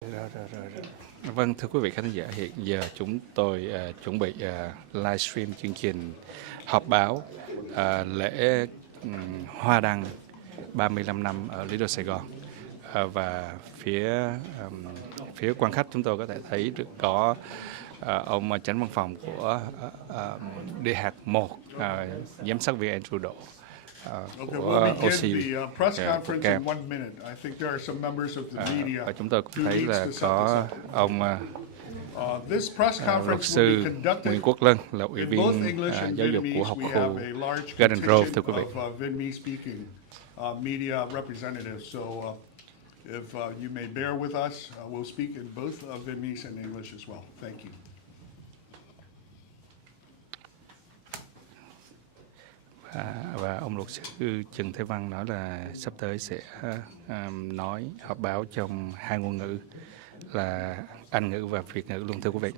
Rồi. Vâng, thưa quý vị khán giả, hiện giờ chúng tôi chuẩn bị livestream chương trình họp báo lễ Hoa Đăng 35 năm ở Lý Đô Sài Gòn. Và phía quan khách chúng tôi có thể thấy được có ông chánh văn phòng của DH1, giám sát viên Andrew Đỗ. We'll begin the press conference in 1 minute. I think there are some members of the media và chúng tôi cũng thấy who là needs to có set this up. ông This press luật conference will sư be conducted Nguyễn Quốc Lân, là ủy in both viên English and giáo dục của Vietnamese. học We khu have a large Garden Grove, thưa quý vị. contingent of Vietnamese speaking media representatives. So if you may bear with us, we'll speak in both Vietnamese and English as well. Thank you. Và ông luật sư Trần Thế Văn nói là sắp tới sẽ nói họp báo trong hai ngôn ngữ là Anh ngữ và Việt ngữ luôn, thưa quý vị.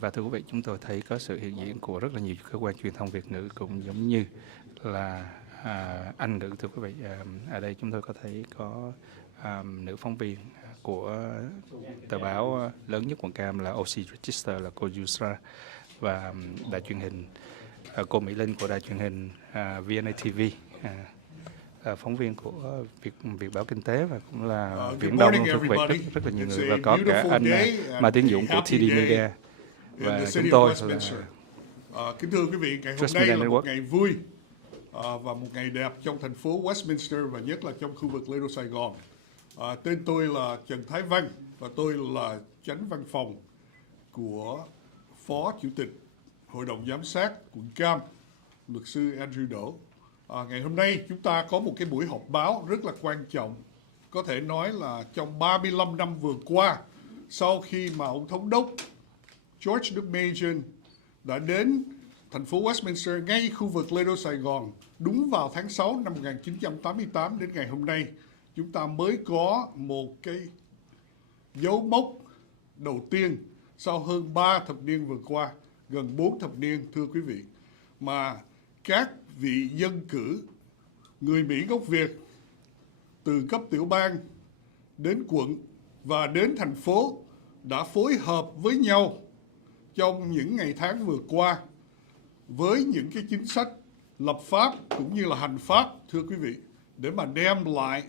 Và thưa quý vị, chúng tôi thấy có sự hiện diện của rất là nhiều cơ quan truyền thông Việt ngữ cũng giống như là Anh ngữ, thưa quý vị. Ở đây chúng tôi có thấy có nữ phóng viên của tờ báo lớn nhất quận Cam là OC Register là cô Yusra, và đài truyền hình cô Mỹ Linh của đài truyền hình VNA TV, phóng viên của Việt báo Kinh tế và cũng là Viễn Đông luôn, thưa quý vị, rất là nhiều người, và có cả anh Mai Tiến Dũng của TD Media. Và chúng tôi là kính thưa quý vị, ngày hôm nay là một ngày vui và một ngày đẹp trong thành phố Westminster và nhất là trong khu vực Lê Đô Sài Gòn. Tên tôi là Trần Thái Văn và tôi là chánh văn phòng của Phó Chủ tịch Hội đồng Giám sát quận Cam, luật sư Andrew Đỗ. Ngày hôm nay chúng ta có một cái buổi họp báo rất là quan trọng. Có thể nói là trong 35 năm vừa qua, sau khi mà ông thống đốc George W. Mason đã đến thành phố Westminster, ngay khu vực Lê Đô Sài Gòn, đúng vào tháng 6 năm 1988 đến ngày hôm nay, chúng ta mới có một cái dấu mốc đầu tiên sau hơn 3 thập niên vừa qua, gần 4 thập niên, thưa quý vị, mà các vị dân cử, người Mỹ gốc Việt, từ cấp tiểu bang đến quận và đến thành phố đã phối hợp với nhau trong những ngày tháng vừa qua với những cái chính sách lập pháp cũng như là hành pháp, thưa quý vị, để mà đem lại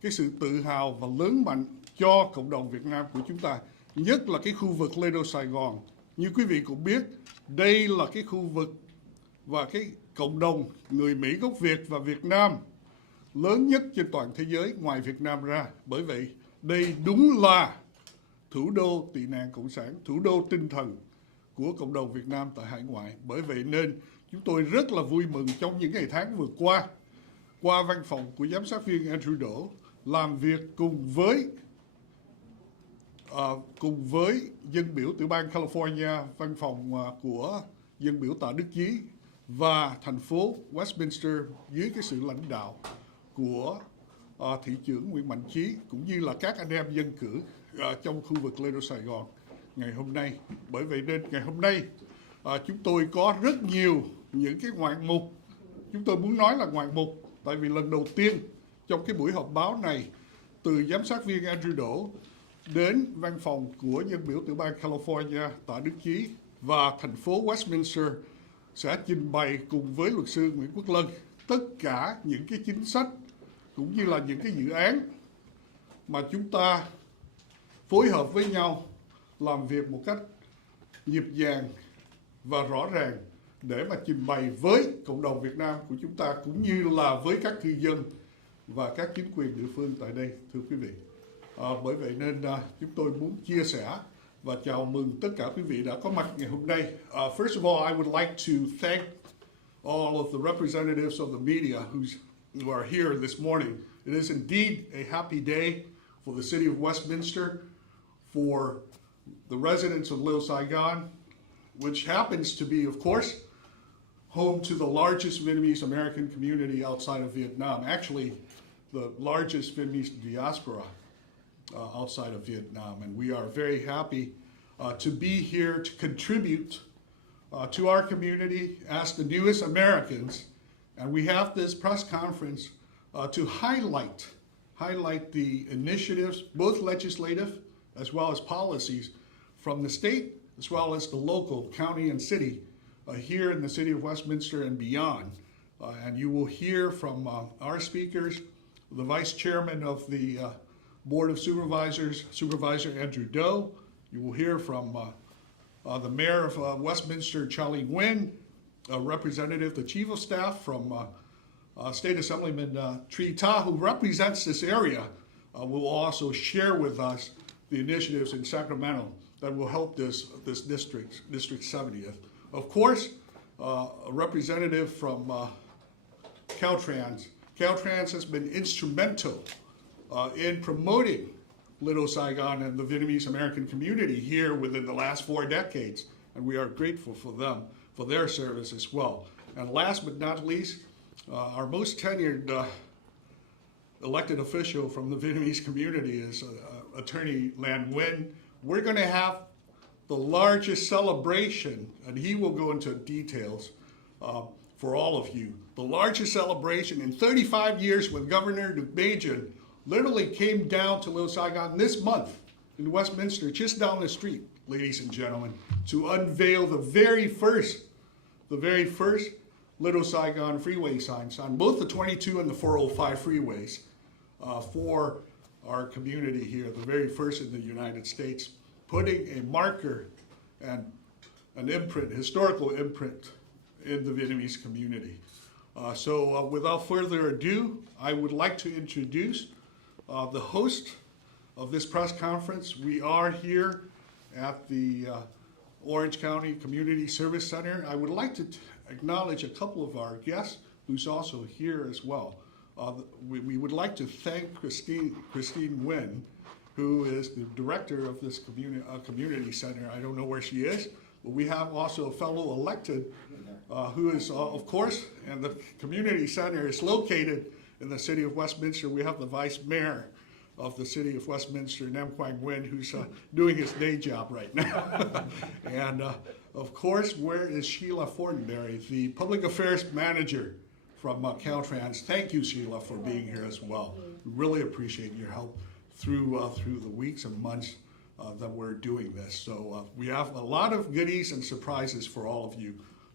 cái sự tự hào và lớn mạnh cho cộng đồng Việt Nam của chúng ta, nhất là cái khu vực Lê Đô Sài Gòn. Như quý vị cũng biết, đây là cái khu vực và cái cộng đồng người Mỹ gốc Việt và Việt Nam lớn nhất trên toàn thế giới ngoài Việt Nam ra. Bởi vậy, đây đúng là thủ đô tị nạn cộng sản, thủ đô tinh thần của cộng đồng Việt Nam tại hải ngoại. Bởi vậy nên chúng tôi rất là vui mừng trong những ngày tháng vừa qua văn phòng của giám sát viên Andrew Đỗ, làm việc cùng với dân biểu tiểu bang California, văn phòng của dân biểu Tạ Đức Chí và thành phố Westminster dưới cái sự lãnh đạo của thị trưởng Nguyễn Mạnh Chí cũng như là các anh em dân cử trong khu vực Lê Đô Sài Gòn ngày hôm nay. Bởi vậy nên ngày hôm nay chúng tôi có rất nhiều những cái ngoạn mục. Chúng tôi muốn nói là ngoạn mục tại vì lần đầu tiên trong cái buổi họp báo này, từ giám sát viên Andrew Đỗ đến văn phòng của dân biểu tiểu bang California Tạ Đức Chí và thành phố Westminster sẽ trình bày cùng với luật sư Nguyễn Quốc Lân tất cả những cái chính sách cũng như là những cái dự án mà chúng ta phối hợp với nhau làm việc một cách nhịp nhàng và rõ ràng để mà trình bày với cộng đồng Việt Nam của chúng ta cũng như là với các cư dân và các chính quyền địa phương tại đây, thưa quý vị. Bởi vậy nên chúng tôi muốn chia sẻ và chào mừng tất cả quý vị đã có mặt ngày hôm nay. First of all, I would like to thank all of the representatives of the media who are here this morning. It is indeed a happy day for the city of Westminster, for the residents of Little Saigon, which happens to be, of course, home to the largest Vietnamese American community outside of Vietnam. Actually, the largest Vietnamese diaspora outside of Vietnam. And we are very happy to be here to contribute to our community as the newest Americans. And we have this press conference to highlight the initiatives, both legislative as well as policies from the state as well as the local county and city here in the city of Westminster and beyond. And you will hear from our speakers, the Vice Chairman of the Board of Supervisors, Supervisor Andrew Doe. You will hear from the Mayor of Westminster, Charlie Nguyen, Representative, the Chief of Staff from State Assemblyman Tree Ta, who represents this area, will also share with us the initiatives in Sacramento that will help this district, District 70th. Of course, a representative from Caltrans. Caltrans has been instrumental in promoting Little Saigon and the Vietnamese American community here within the last 4 decades, and we are grateful for them, for their service as well. And last but not least, our most tenured elected official from the Vietnamese community is Attorney Lan Nguyen. We're going to have the largest celebration, and he will go into details for all of you. The largest celebration in 35 years with Governor Bajan literally came down to Little Saigon this month in Westminster, just down the street, ladies and gentlemen, to unveil the very first Little Saigon freeway signs on both the 22 and the 405 freeways for our community here, the very first in the United States, putting a marker and an imprint, historical imprint in the Vietnamese community. So without further ado, I would like to introduce the host of this press conference. We are here at the Orange County Community Service Center. I would like to acknowledge a couple of our guests who's also here as well. We would like to thank Christine Nguyen, who is the director of this community center. I don't know where she is, but we have also a fellow elected who is, of course, and the community center is located in the city of Westminster. We have the vice mayor of the city of Westminster, Nam Quang Nguyen, who's doing his day job right now. And of course, where is Sheila Fortenberry, the public affairs manager from Caltrans? Thank you, Sheila, for being here as well. We really appreciate your help through the weeks and months that we're doing this. So we have a lot of goodies and surprises for all of you.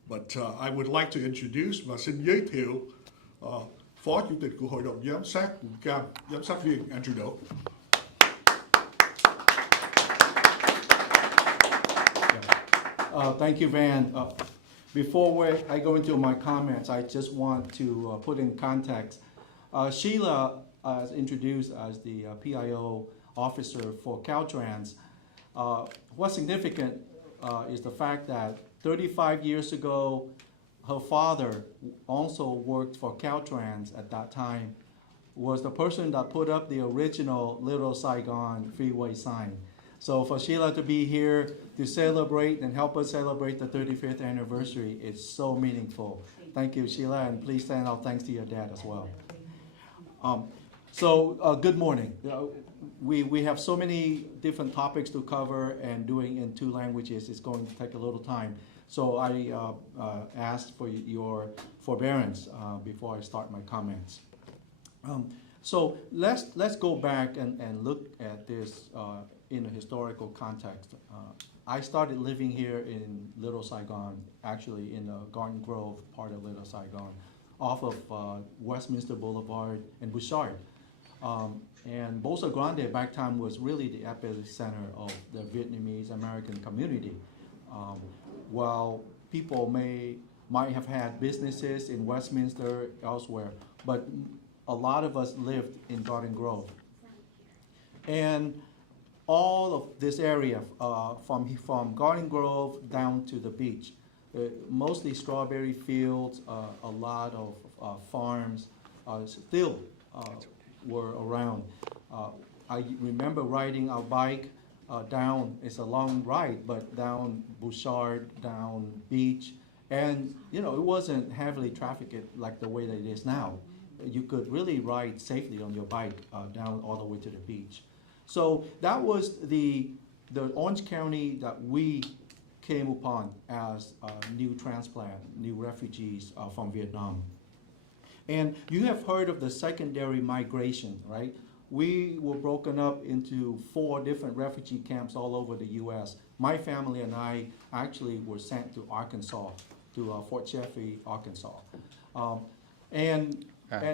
But I would like to introduce và xin giới thiệu Phó Chủ tịch của Hội đồng Giám sát Giám sát viên Andrew Doe. Thank you, Van. Before I go into my comments, I just want to put in context. Sheila is introduced as the PIO officer for Caltrans. What's significant is the fact that 35 years ago, her father also worked for Caltrans at that time, was the person that put up the original Little Saigon freeway sign. So for Sheila to be here to celebrate and help us celebrate the 35th anniversary is so meaningful. Thank you, Sheila, and please send our thanks to your dad as well. Good morning. We have so many different topics to cover, and doing in 2 languages is going to take a little time. So I asked for your forbearance before I start my comments. So let's go back and look at this in a historical context. I started living here in Little Saigon, actually in the Garden Grove part of Little Saigon, off of Westminster Boulevard and Bouchard. And Bosa Grande back time was really the epicenter of the Vietnamese American community. While people might have had businesses in Westminster, elsewhere, but a lot of us lived in Garden Grove. And all of this area, from Garden Grove down to the beach, mostly strawberry fields, a lot of farms still were around. I remember riding our bike down, it's a long ride, but down Bouchard, down Beach, and it wasn't heavily trafficked like the way that it is now. you could really ride safely on your bike down all the way to the beach. So that was the Orange County that we came upon as new transplant, new refugees from Vietnam. And you have heard of the secondary migration, right? We were broken up into 4 different refugee camps all over the U.S. My family and I actually were sent to Arkansas, to Fort Chaffee, Arkansas. And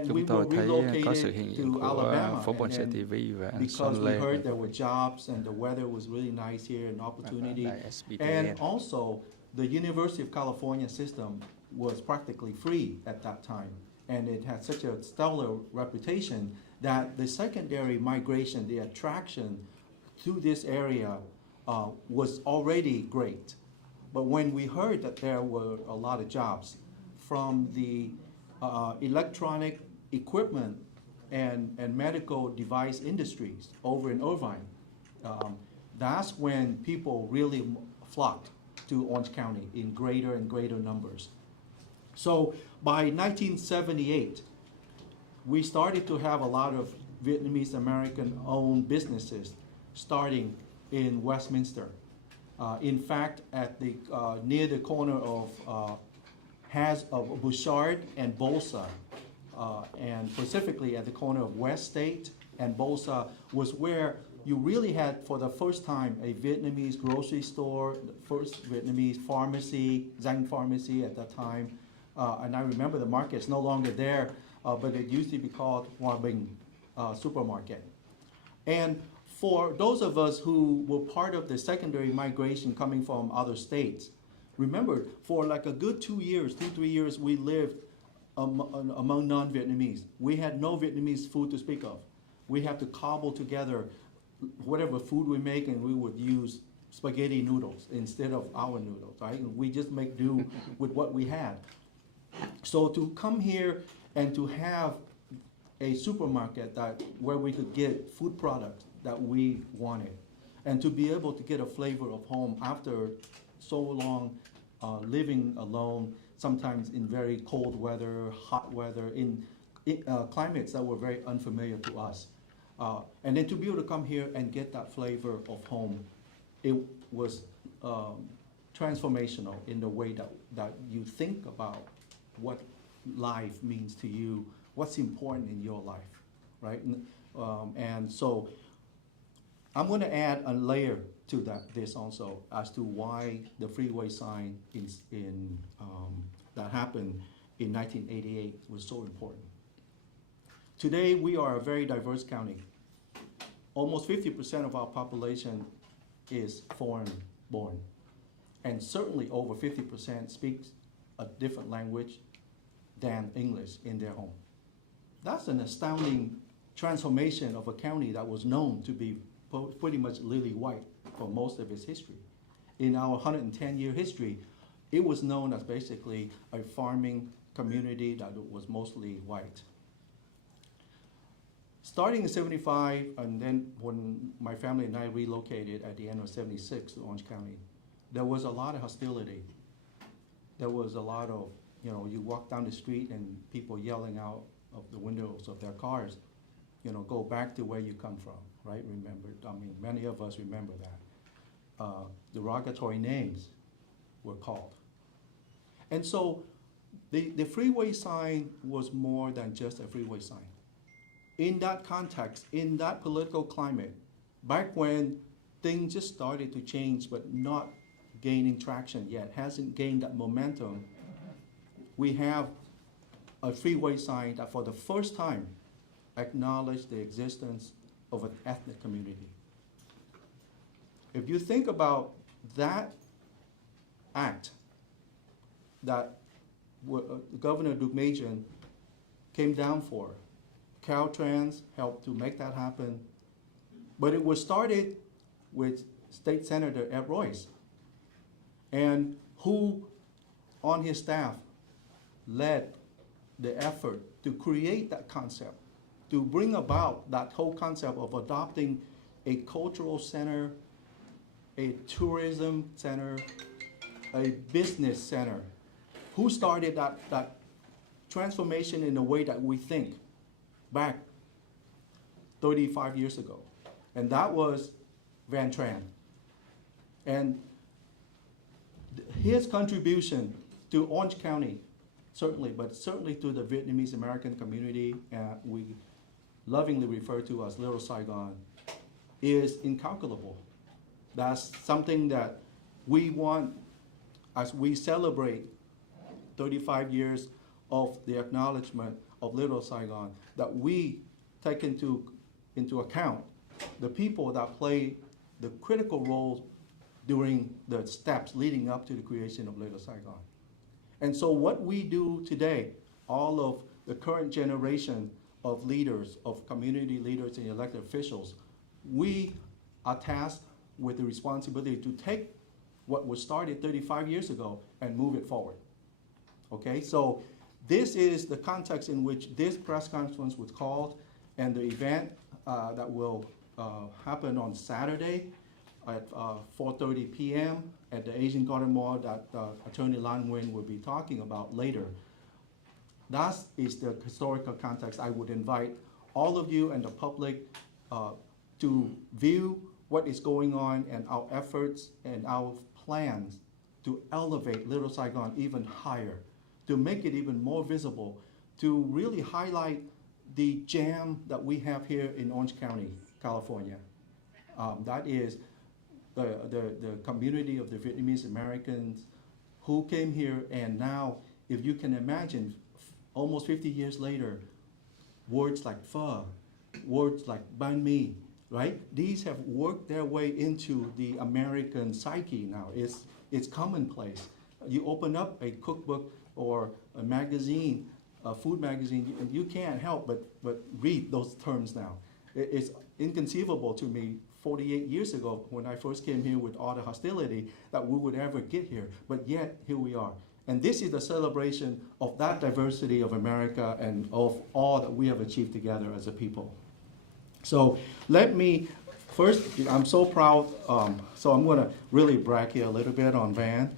we chúng were tôi thấy có sự relocated hiện diện to của Alabama. phố Bonsai And then TV và anh because Son we Lê heard there were jobs and the weather was really nice here and opportunity. đài SBTN. And also, the University of California system was practically free at that time. And it had such a stellar reputation that the secondary migration, the attraction to this area was already great. But when we heard that there were a lot of jobs from the electronic equipment and medical device industries over in Irvine, that's when people really flocked to Orange County in greater and greater numbers. So by 1978, we started to have a lot of Vietnamese American-owned businesses starting in Westminster. In fact, at the near the corner of Bouchard and Bolsa, and specifically at the corner of West State and Bolsa, was where you really had, for the first time, a Vietnamese grocery store, the first Vietnamese pharmacy, Zhang Pharmacy at that time. And I remember the market's no longer there, but it used to be called Hoa Binh Supermarket. And for those of us who were part of the secondary migration coming from other states, remember, for like a good 2 years, 3 years, we lived among non-Vietnamese. We had no Vietnamese food to speak of. We had to cobble together whatever food we make, and we would use spaghetti noodles instead of our noodles, right? And we just make do with what we had. So to come here and to have a supermarket where we could get food products that we wanted, and to be able to get a flavor of home after so long living alone, sometimes in very cold weather, hot weather, in climates that were very unfamiliar to us. And then to be able to come here and get that flavor of home, it was transformational in the way that you think about what life means to you, what's important in your life, right? And so I'm going to add a layer to this also as to why the freeway sign that happened in 1988 was so important. Today, we are a very diverse county. Almost 50% of our population is foreign-born, and certainly over 50% speaks a different language than English in their home. That's an astounding transformation of a county that was known to be pretty much lily white for most of its history. In our 110-year history, it was known as basically a farming community that was mostly white. Starting in 75, and then when my family and I relocated at the end of 76 to Orange County, there was a lot of hostility. There was a lot of, you walk down the street and people yelling out of the windows of their cars, go back to where you come from, right? Remember, many of us remember that. Derogatory names were called. And so the freeway sign was more than just a freeway sign. In that context, in that political climate, back when things just started to change but not gaining traction yet, hasn't gained that momentum, we have a freeway sign that for the first time acknowledged the existence of an ethnic community. If you think about that act that Governor Deukmejian came down for, Caltrans helped to make that happen, but it was started with State Senator Ed Royce, and who on his staff led the effort to create that concept, to bring about that whole concept of adopting a cultural center, a tourism center, a business center. Who started that transformation in the way that we think back 35 years ago. And that was Van Tran. And his contribution to Orange County, certainly, but certainly to the Vietnamese American community, we lovingly refer to as Little Saigon, is incalculable. That's something that we want, as we celebrate 35 years of the acknowledgement of Little Saigon, that we take into account the people that play the critical role during the steps leading up to the creation of Little Saigon. And so what we do today, all of the current generation of leaders, of community leaders and elected officials, we are tasked with the responsibility to take what was started 35 years ago and move it forward. Okay, so this is the context in which this press conference was called, and the event that will happen on Saturday at 4:30 p.m. at the Asian Garden Mall that Attorney Lan Nguyen will be talking about later. That is the historical context. I would invite all of you and the public to view what is going on and our efforts and our plans to elevate Little Saigon even higher, to make it even more visible, to really highlight the gem that we have here in Orange County, California. That is the community of the Vietnamese Americans who came here, and now, if you can imagine, almost 50 years later, words like pho, words like banh mi, right? These have worked their way into the American psyche now. It's commonplace. You open up a cookbook or a magazine, a food magazine, and you can't help but read those terms now. It's inconceivable to me 48 years ago when I first came here with all the hostility that we would ever get here, but yet here we are. And this is the celebration of that diversity of America and of all that we have achieved together as a people. So let me, first, I'm so proud, so I'm gonna really brag here a little bit on Van.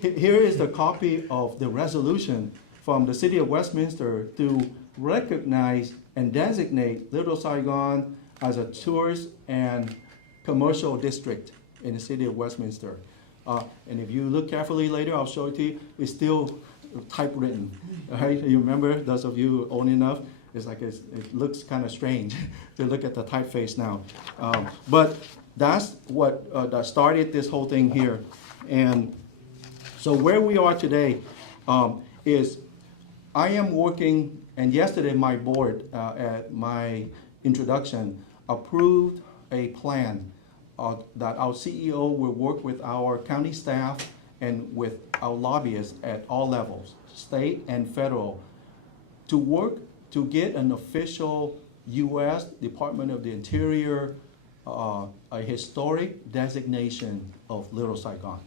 Here is the copy of the resolution from the City of Westminster to recognize and designate Little Saigon as a tourist and commercial district in the City of Westminster. And if you look carefully later, I'll show it to you, it's still typewritten, right? You remember, those of you old enough, it's like it looks kind of strange to look at the typeface now. But that's what that started this whole thing here. And so where we are today is I am working, and yesterday my board at my introduction approved a plan that our CEO will work with our county staff and with our lobbyists at all levels, state and federal, to work to get an official U.S. Department of the Interior a historic designation of Little Saigon.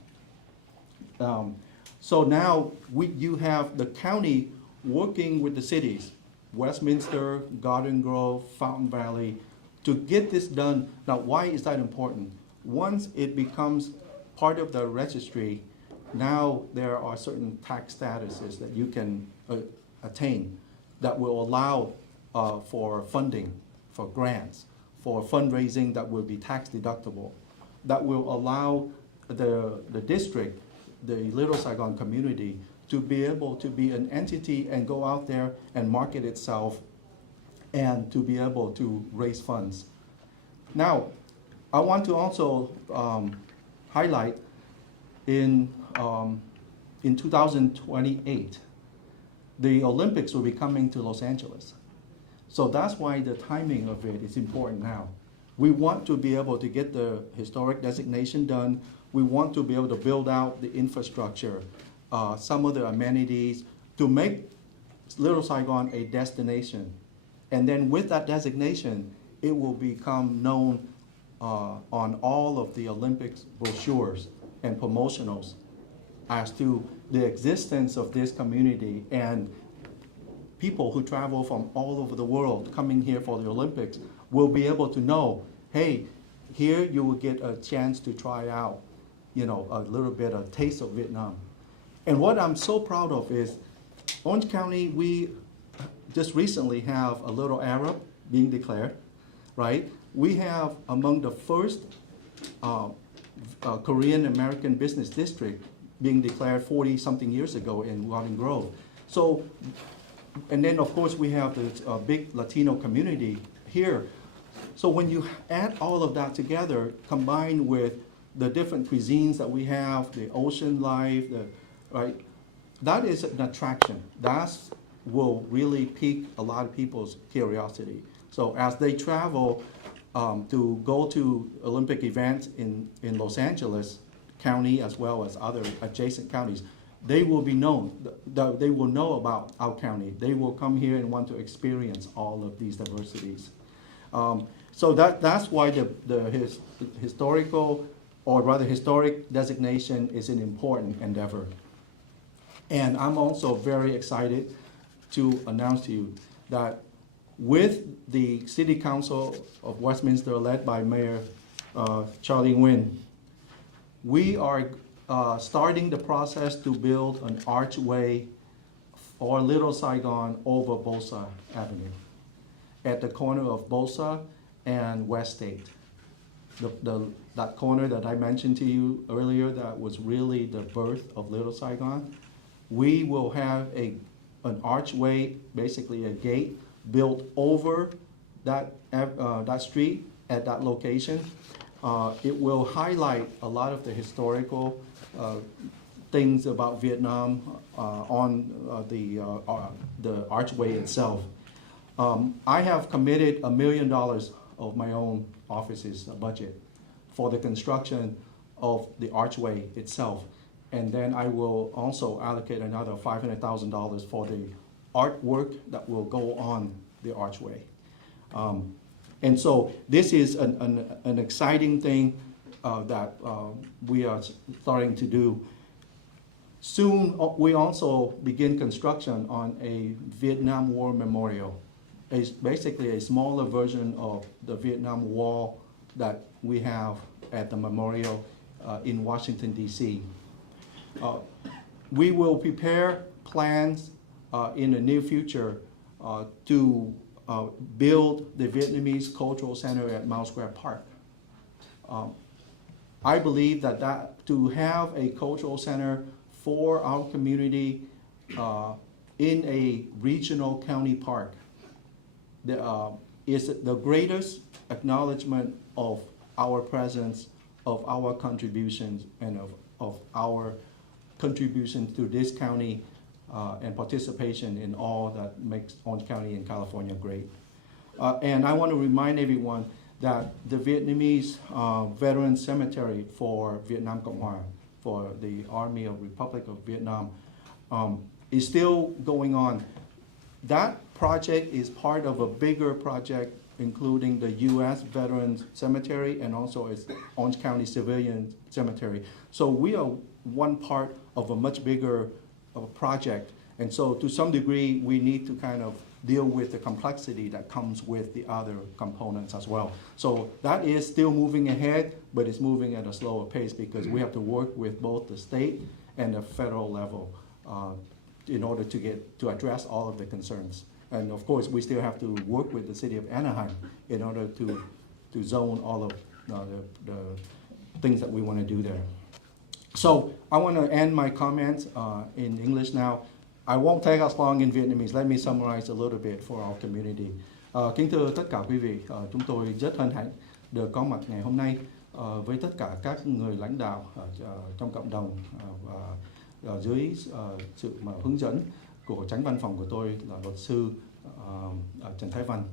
So now you have the county working with the cities, Westminster, Garden Grove, Fountain Valley, to get this done. Now, why is that important? Once it becomes part of the registry, now there are certain tax statuses that you can attain that will allow for funding, for grants, for fundraising that will be tax deductible, that will allow the district, the Little Saigon community, to be able to be an entity and go out there and market itself and to be able to raise funds. Now, I want to also highlight in 2028, the Olympics will be coming to Los Angeles. So that's why the timing of it is important now. We want to be able to get the historic designation done. We want to be able to build out the infrastructure, some of the amenities, to make Little Saigon a destination. And then with that designation, it will become known on all of the Olympics brochures and promotionals as to the existence of this community, and people who travel from all over the world coming here for the Olympics will be able to know, hey, here you will get a chance to try out, a little bit of taste of Vietnam. And what I'm so proud of is Orange County, we just recently have a little Arab being declared, right? We have among the first Korean American business district being declared 40-something years ago in Garden Grove. So, and then of course we have this big Latino community here. So when you add all of that together, combined with the different cuisines that we have, the ocean life, right, that is an attraction. That will really pique a lot of people's curiosity. So as they travel to go to Olympic events in Los Angeles County as well as other adjacent counties, they will be known, they will know about our county. They will come here and want to experience all of these diversities. So that's why the historical, or rather historic designation is an important endeavor. And I'm also very excited to announce to you that with the City Council of Westminster, led by Mayor Charlie Nguyen, we are starting the process to build an archway for Little Saigon over Bosa Avenue at the corner of Bosa and West State. That corner that I mentioned to you earlier, that was really the birth of Little Saigon. We will have an archway, basically a gate, built over that street at that location. It will highlight a lot of the historical things about Vietnam on the archway itself. I have committed $1 million of my own office's budget for the construction of the archway itself. And then I will also allocate another $500,000 for the artwork that will go on the archway. And so this is an exciting thing that we are starting to do. Soon, we also begin construction on a Vietnam War memorial. It's basically a smaller version of the Vietnam Wall that we have at the memorial in Washington, D.C. We will prepare plans in the near future to build the Vietnamese Cultural Center at Mount Square Park. I believe that to have a cultural center for our community in a regional county park is the greatest acknowledgement of our presence, of our contributions, and of our contribution to this county and participation in all that makes Orange County and California great. And I want to remind everyone that the Vietnamese Veterans Cemetery for Vietnam Cộng Hòa, for the Army of Republic of Vietnam, is still going on. That project is part of a bigger project including the U.S. Veterans Cemetery and also its Orange County Civilian Cemetery. So we are one part of a much bigger project. And so to some degree, we need to kind of deal with the complexity that comes with the other components as well. So that is still moving ahead, but it's moving at a slower pace because we have to work with both the state and the federal level in order to address all of the concerns. And of course, we still have to work with the city of Anaheim in order to zone all of the things that we want to do there. So I want to end my comments in English now. I won't take us long in Vietnamese. Let me summarize a little bit for our community. Kính thưa tất cả quý vị, chúng tôi rất hân hạnh được có mặt ngày hôm nay với tất cả các người lãnh đạo trong cộng đồng và dưới sự hướng dẫn của chánh văn phòng của tôi là luật sư Trần Thái Văn.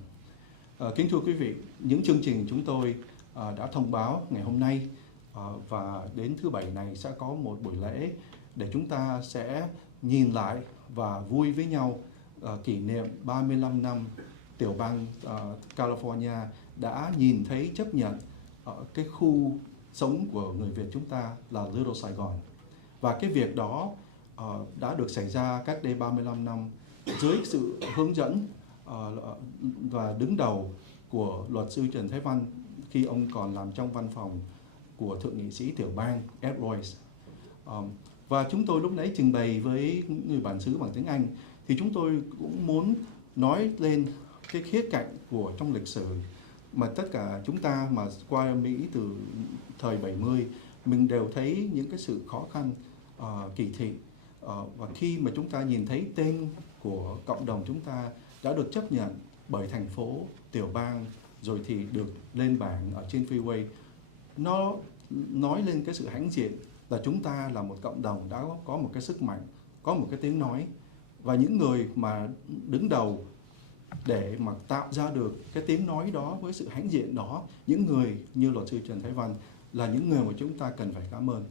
Kính thưa quý vị, những chương trình chúng tôi đã thông báo ngày hôm nay và đến thứ Bảy này sẽ có một buổi lễ để chúng ta sẽ nhìn lại và vui với nhau kỷ niệm 35 năm tiểu bang California đã nhìn thấy chấp nhận cái khu sống của người Việt chúng ta là Little Saigon. Và cái việc đó đã được xảy ra cách đây 35 năm dưới sự hướng dẫn và đứng đầu của luật sư Trần Thái Văn khi ông còn làm trong văn phòng của Thượng nghị sĩ tiểu bang Ed Royce. Và chúng tôi lúc nãy trình bày với người bản xứ bằng tiếng Anh thì chúng tôi cũng muốn nói lên cái khía cạnh của trong lịch sử mà tất cả chúng ta mà qua Mỹ từ thời 70 mình đều thấy những cái sự khó khăn, kỳ thị, và khi mà chúng ta nhìn thấy tên của cộng đồng chúng ta đã được chấp nhận bởi thành phố, tiểu bang rồi thì được lên bảng ở trên freeway, nó nói lên cái sự hãnh diện là chúng ta là một cộng đồng đã có một cái sức mạnh, có một cái tiếng nói, và những người mà đứng đầu để mà tạo ra được cái tiếng nói đó với sự hãnh diện đó, những người như luật sư Trần Thái Văn là những người mà chúng ta cần phải cảm ơn.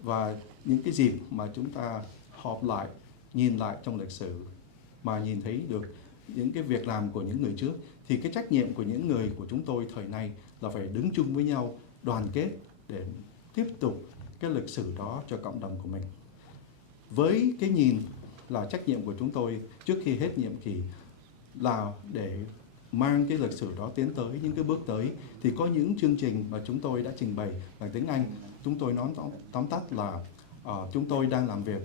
Và những cái dịp mà chúng ta họp lại, nhìn lại trong lịch sử mà nhìn thấy được những cái việc làm của những người trước, thì cái trách nhiệm của những người của chúng tôi thời nay là phải đứng chung với nhau, đoàn kết để tiếp tục cái lịch sử đó cho cộng đồng của mình. Với cái nhìn là trách nhiệm của chúng tôi trước khi hết nhiệm kỳ là để mang cái lịch sử đó tiến tới những cái bước tới, thì có những chương trình mà chúng tôi đã trình bày bằng tiếng Anh. Chúng tôi nói tóm tắt là chúng tôi đang làm việc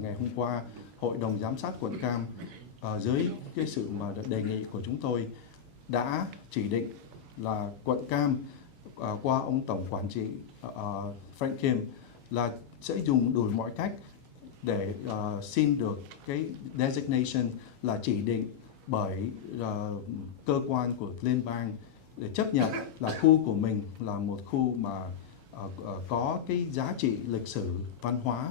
ngày hôm qua, Hội đồng Giám sát quận Cam dưới cái sự mà đề nghị của chúng tôi đã chỉ định là quận Cam qua ông Tổng Quản trị Frank Kim là sẽ dùng đủ mọi cách để xin được cái designation là chỉ định bởi cơ quan của liên bang để chấp nhận là khu của mình là một khu mà có cái giá trị lịch sử văn hóa,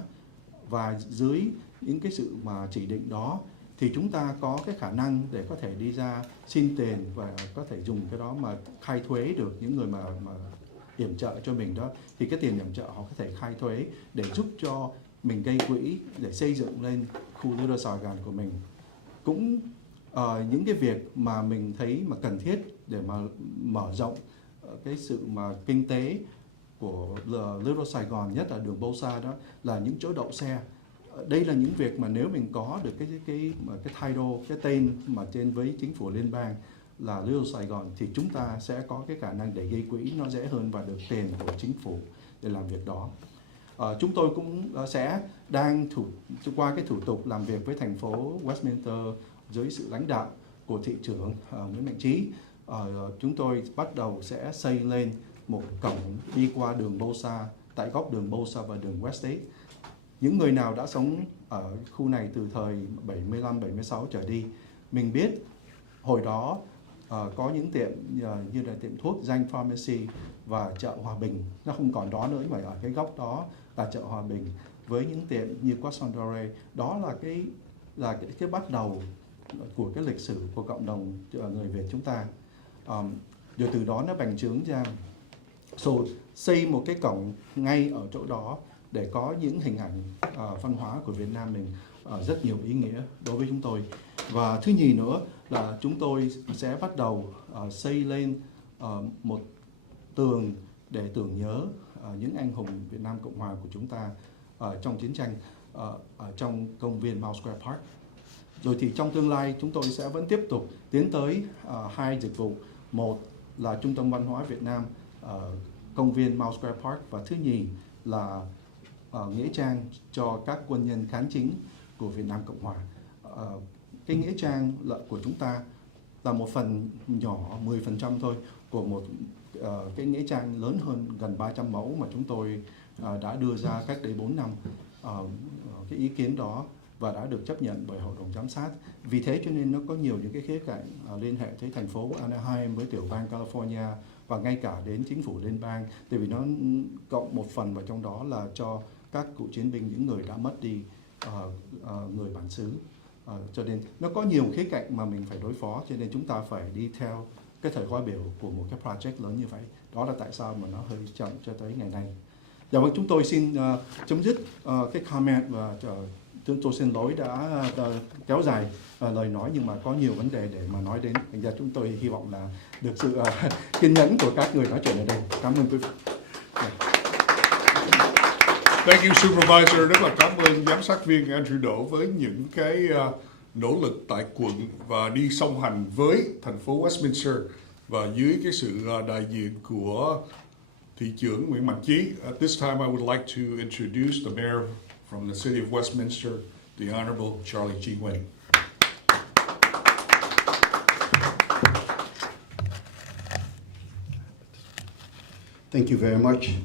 và dưới những cái sự mà chỉ định đó thì chúng ta có cái khả năng để có thể đi ra xin tiền và có thể dùng cái đó mà khai thuế được. Những người mà yểm trợ cho mình đó thì cái tiền yểm trợ họ có thể khai thuế để giúp cho mình gây quỹ để xây dựng lên khu Little Saigon của mình. Cũng những cái việc mà mình thấy mà cần thiết để mà mở rộng cái sự mà kinh tế của Little Saigon, nhất là đường Bosa đó, là những chỗ đậu xe. Đây là những việc mà nếu mình có được cái title, cái tên mà trên với chính phủ liên bang là Little Saigon thì chúng ta sẽ có cái khả năng để gây quỹ nó dễ hơn và được tiền của chính phủ để làm việc đó. Chúng tôi cũng sẽ đang qua cái thủ tục làm việc với thành phố Westminster dưới sự lãnh đạo của thị trưởng Nguyễn Mạnh Trí. Chúng tôi bắt đầu sẽ xây lên một cổng đi qua đường Bosa, tại góc đường Bosa và đường West State. Những người nào đã sống ở khu này từ thời 75-76 trở đi, mình biết hồi đó có những tiệm như là tiệm thuốc Danh Pharmacy và chợ Hòa Bình, nó không còn đó nữa mà ở cái góc đó là chợ Hòa Bình với những tiệm như Quasondore. Đó là cái bắt đầu của cái lịch sử của cộng đồng người Việt chúng ta. Rồi từ đó nó bành trướng ra, rồi xây một cái cổng ngay ở chỗ đó để có những hình ảnh văn hóa của Việt Nam mình rất nhiều ý nghĩa đối với chúng tôi. Và thứ nhì nữa là chúng tôi sẽ bắt đầu xây lên một tường để tưởng nhớ những anh hùng Việt Nam Cộng Hòa của chúng ta trong chiến tranh ở trong công viên Mount Square Park. Rồi thì trong tương lai chúng tôi sẽ vẫn tiếp tục tiến tới hai dịch vụ. Một là Trung tâm Văn hóa Việt Nam ở công viên Mount Square Park, và thứ nhì là nghĩa trang cho các quân nhân kháng chính của Việt Nam Cộng Hòa. Cái nghĩa trang của chúng ta là một phần nhỏ, 10% thôi, của một cái nghĩa trang lớn hơn gần 300 mẫu mà chúng tôi đã đưa ra cách đây 4 năm. Cái ý kiến đó và đã được chấp nhận bởi Hội đồng Giám sát. Vì thế cho nên nó có nhiều những cái khía cạnh liên hệ tới thành phố Anaheim với tiểu bang California và ngay cả đến chính phủ liên bang, tại vì nó cộng một phần vào trong đó là cho các cựu chiến binh, những người đã mất đi người bản xứ. Cho nên nó có nhiều khía cạnh mà mình phải đối phó, cho nên chúng ta phải đi theo cái thời khóa biểu của một cái project lớn như vậy. Đó là tại sao mà nó hơi chậm cho tới ngày nay. Dạ vâng, chúng tôi xin chấm dứt cái comment và tôi xin lỗi đã kéo dài lời nói, nhưng mà có nhiều vấn đề để mà nói đến. Thành ra chúng tôi hy vọng là được sự kiên nhẫn của các người nói chuyện ở đây. Cảm ơn quý vị. Thank you, Supervisor. Rất là cảm ơn giám sát viên Andrew Đỗ với những cái nỗ lực tại quận và đi song hành với thành phố Westminster và dưới cái sự đại diện của thị trưởng Nguyễn Mạnh Trí. At this time, I would like to introduce the mayor from the City of Westminster, the Honorable Charlie G. Wayne. Thank you very much.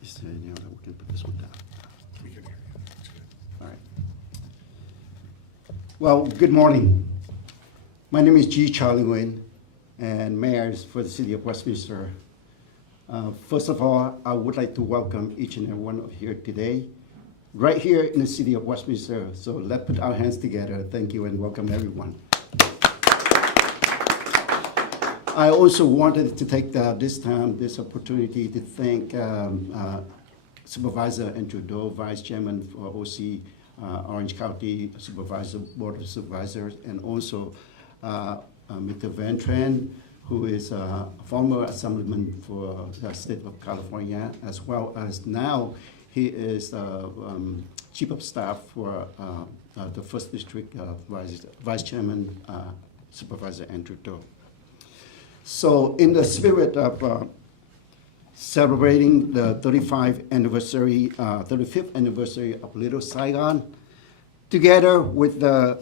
Is there any other, we can put this one down. We can hear you. That's good. All right. Well, good morning. My name is G. Charlie Wayne, and Mayor for the City of Westminster. First of all, I would like to welcome each and every one of you here today, right here in the City of Westminster. So let's put our hands together. Thank you and welcome everyone. I also wanted to take this opportunity to thank Supervisor Andrew Doe, Vice Chairman for OC Orange County Supervisor Board of Supervisors, and also Mr. Van Tran, who is a former Assemblyman for the State of California, as well as now he is Chief of Staff for the First District Vice Chairman Supervisor Andrew Doe. So in the spirit of celebrating the 35th anniversary of Little Saigon, together with the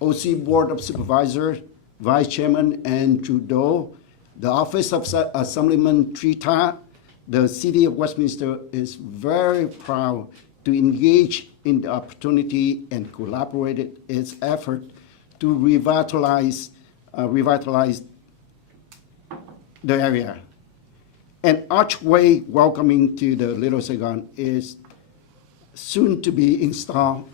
OC Board of Supervisors, Vice Chairman Andrew Doe, the Office of Assemblyman Trita, the City of Westminster is very proud to engage in the opportunity and collaborated its effort to revitalize the area. An archway welcoming to the Little Saigon is soon to be installed.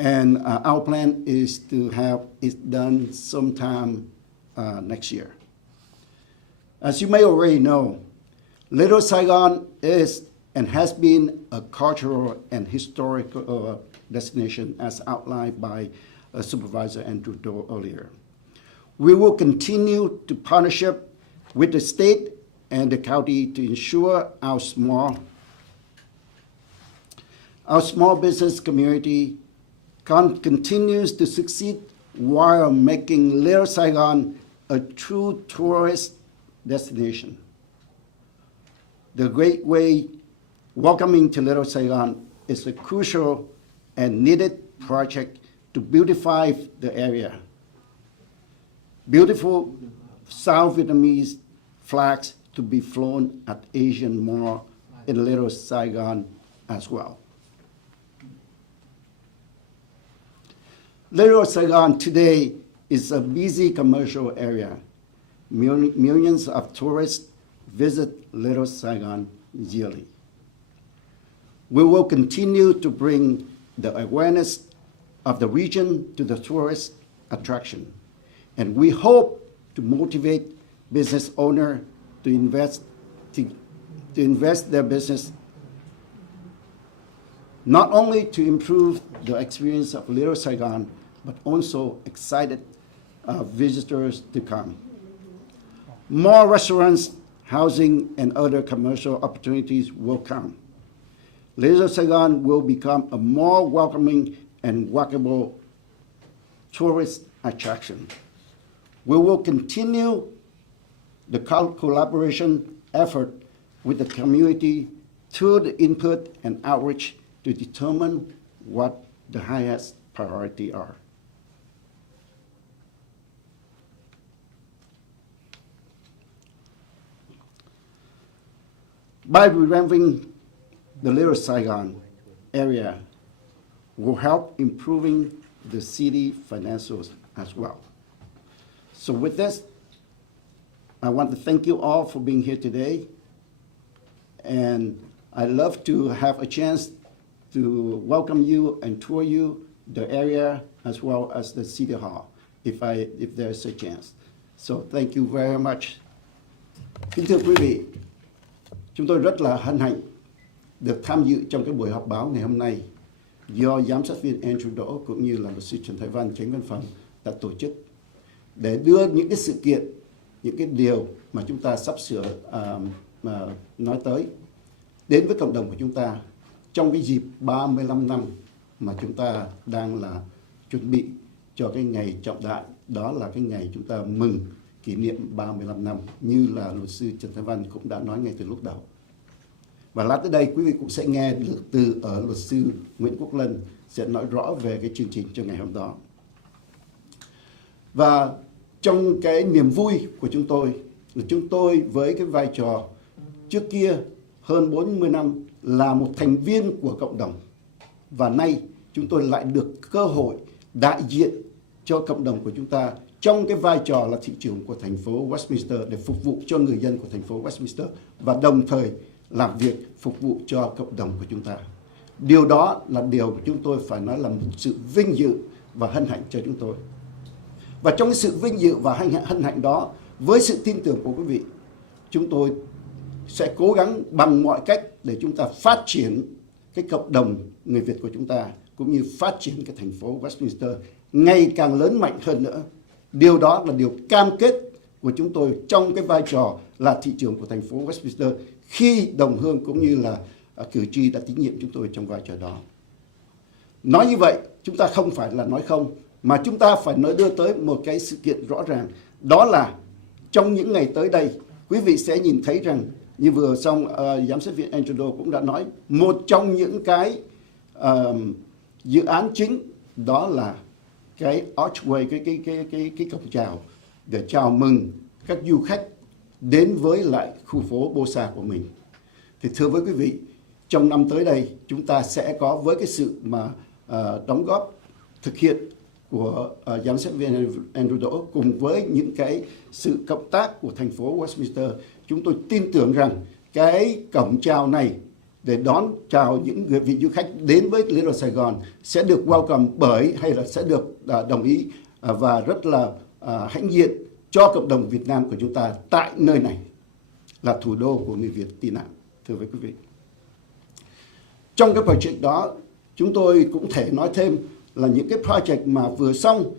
And our plan is to have it done sometime next year. As you may already know, Little Saigon is and has been a cultural and historical destination as outlined by Supervisor Andrew Doe earlier. We will continue to partnership with the state and the county to ensure our small business community continues to succeed while making Little Saigon a true tourist destination. The Great Way welcoming to Little Saigon is a crucial and needed project to beautify the area. Beautiful South Vietnamese flags to be flown at Asian Mall in Little Saigon as well. Little Saigon today is a busy commercial area. Millions of tourists visit Little Saigon yearly. We will continue to bring the awareness of the region to the tourist attraction. And we hope to motivate business owners to invest their business, not only to improve the experience of Little Saigon, but also excited visitors to come. More restaurants, housing, and other commercial opportunities will come. Little Saigon will become a more welcoming and walkable tourist attraction. We will continue the collaboration effort with the community through the input and outreach to determine what the highest priority are. By revamping the Little Saigon area will help improving the city financials as well. So with this, I want to thank you all for being here today. And I'd love to have a chance to welcome you and tour you the area as well as the City Hall, if there's a chance. So thank you very much. Kính thưa quý vị, chúng tôi rất là hân hạnh được tham dự trong cái buổi họp báo ngày hôm nay do giám sát viên Andrew Doe cũng như là luật sư Trần Thái Văn, Chánh Văn phòng đã tổ chức để đưa những cái sự kiện, những cái điều mà chúng ta sắp sửa nói tới đến với cộng đồng của chúng ta trong cái dịp 35 năm mà chúng ta đang là chuẩn bị cho cái ngày trọng đại, đó là cái ngày chúng ta mừng kỷ niệm 35 năm như là luật sư Trần Thái Văn cũng đã nói ngay từ lúc đầu. Và lát tới đây quý vị cũng sẽ nghe được từ luật sư Nguyễn Quốc Lân sẽ nói rõ về cái chương trình cho ngày hôm đó. Và trong cái niềm vui của chúng tôi là chúng tôi với cái vai trò trước kia hơn 40 năm là một thành viên của cộng đồng. Và nay chúng tôi lại được cơ hội đại diện cho cộng đồng của chúng ta trong cái vai trò là thị trưởng của thành phố Westminster để phục vụ cho người dân của thành phố Westminster và đồng thời làm việc phục vụ cho cộng đồng của chúng ta. Điều đó là điều chúng tôi phải nói là một sự vinh dự và hân hạnh cho chúng tôi. Và trong cái sự vinh dự và hân hạnh đó, với sự tin tưởng của quý vị, chúng tôi sẽ cố gắng bằng mọi cách để chúng ta phát triển cái cộng đồng người Việt của chúng ta, cũng như phát triển cái thành phố Westminster ngày càng lớn mạnh hơn nữa. Điều đó là điều cam kết của chúng tôi trong cái vai trò là thị trưởng của thành phố Westminster khi đồng hương cũng như là cử tri đã tín nhiệm chúng tôi trong vai trò đó. Nói như vậy, chúng ta không phải là nói không, mà chúng ta phải đưa tới một cái sự kiện rõ ràng. Đó là trong những ngày tới đây, quý vị sẽ nhìn thấy rằng, như vừa xong giám sát viên Andrew cũng đã nói, một trong những cái dự án chính đó là cái archway, cái cổng chào để chào mừng các du khách đến với lại khu phố Bosa của mình. Thì thưa với quý vị, trong năm tới đây chúng ta sẽ có với cái sự mà đóng góp thực hiện của giám sát viên Andrew Đỗ cùng với những cái sự cộng tác của thành phố Westminster, chúng tôi tin tưởng rằng cái cổng chào này để đón chào những vị du khách đến với Little Saigon sẽ được welcome bởi hay là sẽ được đồng ý và rất là hãnh diện cho cộng đồng Việt Nam của chúng ta tại nơi này là thủ đô của người Việt tị nạn. Thưa với quý vị, trong cái project đó chúng tôi cũng thể nói thêm là những cái project mà vừa xong,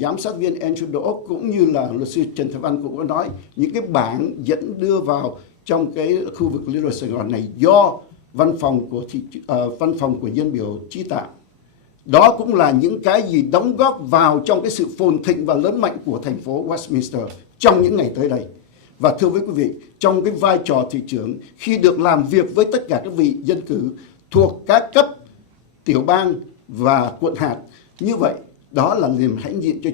giám sát viên Andrew Đỗ cũng như là luật sư Trần Thái Văn cũng có nói, những cái bảng dẫn đưa vào trong cái khu vực Little Saigon này do văn phòng của dân biểu trí tạo. Đó cũng là những cái gì đóng góp vào trong cái sự phồn thịnh và lớn mạnh của thành phố Westminster trong những ngày tới đây. Và thưa với quý vị, trong cái vai trò thị trưởng, khi được làm việc với tất cả các vị dân cử thuộc các cấp tiểu bang và quận hạt, như vậy đó là niềm hãnh diện cho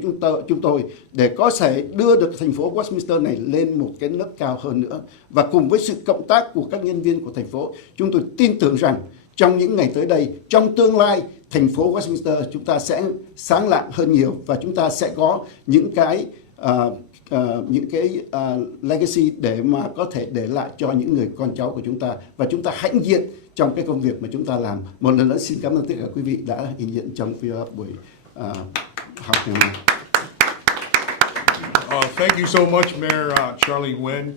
chúng tôi để có thể đưa được thành phố Westminster này lên một cái nấc cao hơn nữa. Và cùng với sự cộng tác của các nhân viên của thành phố, chúng tôi tin tưởng rằng trong những ngày tới đây, trong tương lai, thành phố Westminster chúng ta sẽ sáng lạng hơn nhiều và chúng ta sẽ có những cái legacy để mà có thể để lại cho những người con cháu của chúng ta, và chúng ta hãnh diện trong cái công việc mà chúng ta làm. Một lần nữa xin cảm ơn tất cả quý vị đã hiện diện trong buổi học ngày hôm nay. Thank you so much, Mayor Charlie Nguyen.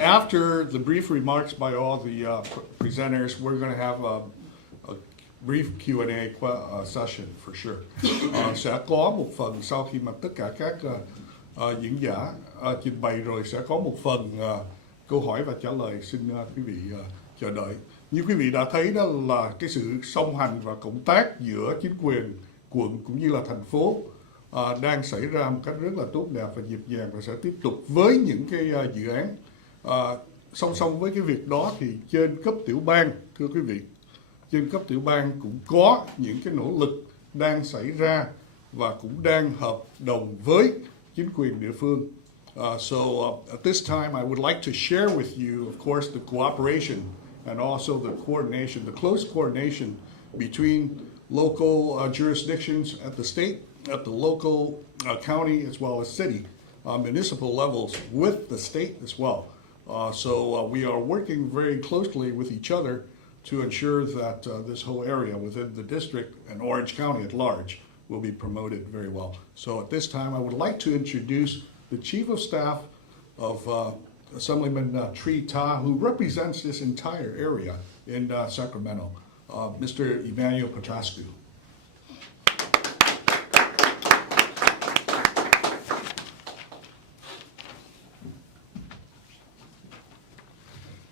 After the brief remarks by all the presenters, we're going to have a brief Q&A session for sure. Sẽ có một phần sau khi mà tất cả các diễn giả trình bày rồi sẽ có một phần câu hỏi và trả lời. Xin quý vị chờ đợi. Như quý vị đã thấy đó là cái sự song hành và cộng tác giữa chính quyền quận cũng như là thành phố đang xảy ra một cách rất là tốt đẹp và nhịp nhàng và sẽ tiếp tục với những cái dự án. Song song với cái việc đó thì trên cấp tiểu bang, thưa quý vị, trên cấp tiểu bang cũng có những cái nỗ lực đang xảy ra và cũng đang hợp đồng với chính quyền địa phương. So at this time I would like to share with you, of course, the cooperation and also the coordination, the close coordination between local jurisdictions at the state, at the local county, as well as city, municipal levels with the state as well. So we are working very closely with each other to ensure that this whole area within the district and Orange County at large will be promoted very well. So at this time, I would like to introduce the Chief of Staff of Assemblyman Tree Ta, who represents this entire area in Sacramento, Mr. Emmanuel Petrascu.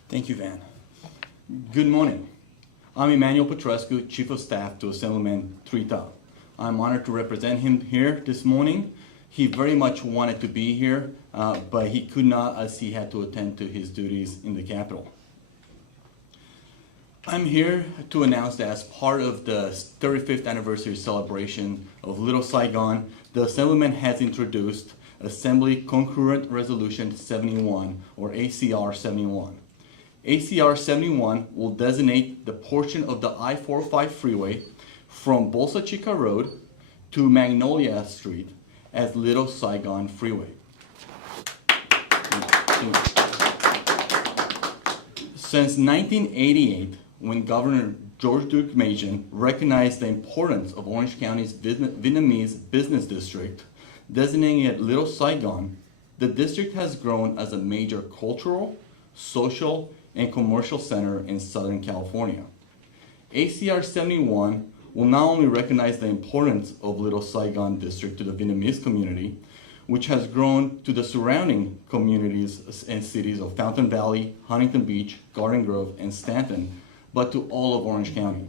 Thank you, Van. Good morning. I'm Emmanuel Petrescu, Chief of Staff to Assemblyman Trita. I'm honored to represent him here this morning. He very much wanted to be here, but he could not as he had to attend to his duties in the Capitol. I'm here to announce that as part of the 35th anniversary celebration of Little Saigon, the Assemblyman has introduced Assembly Concurrent Resolution 71, or ACR 71. ACR 71 will designate the portion of the I-405 freeway from Bolsa Chica Road to Magnolia Street as Little Saigon Freeway. Since 1988, when Governor George Duke Majan recognized the importance of Orange County's Vietnamese business district, designating it Little Saigon, the district has grown as a major cultural, social, and commercial center in Southern California. ACR 71 will not only recognize the importance of Little Saigon district to the Vietnamese community, which has grown to the surrounding communities and cities of Fountain Valley, Huntington Beach, Garden Grove, and Stanton, but to all of Orange County.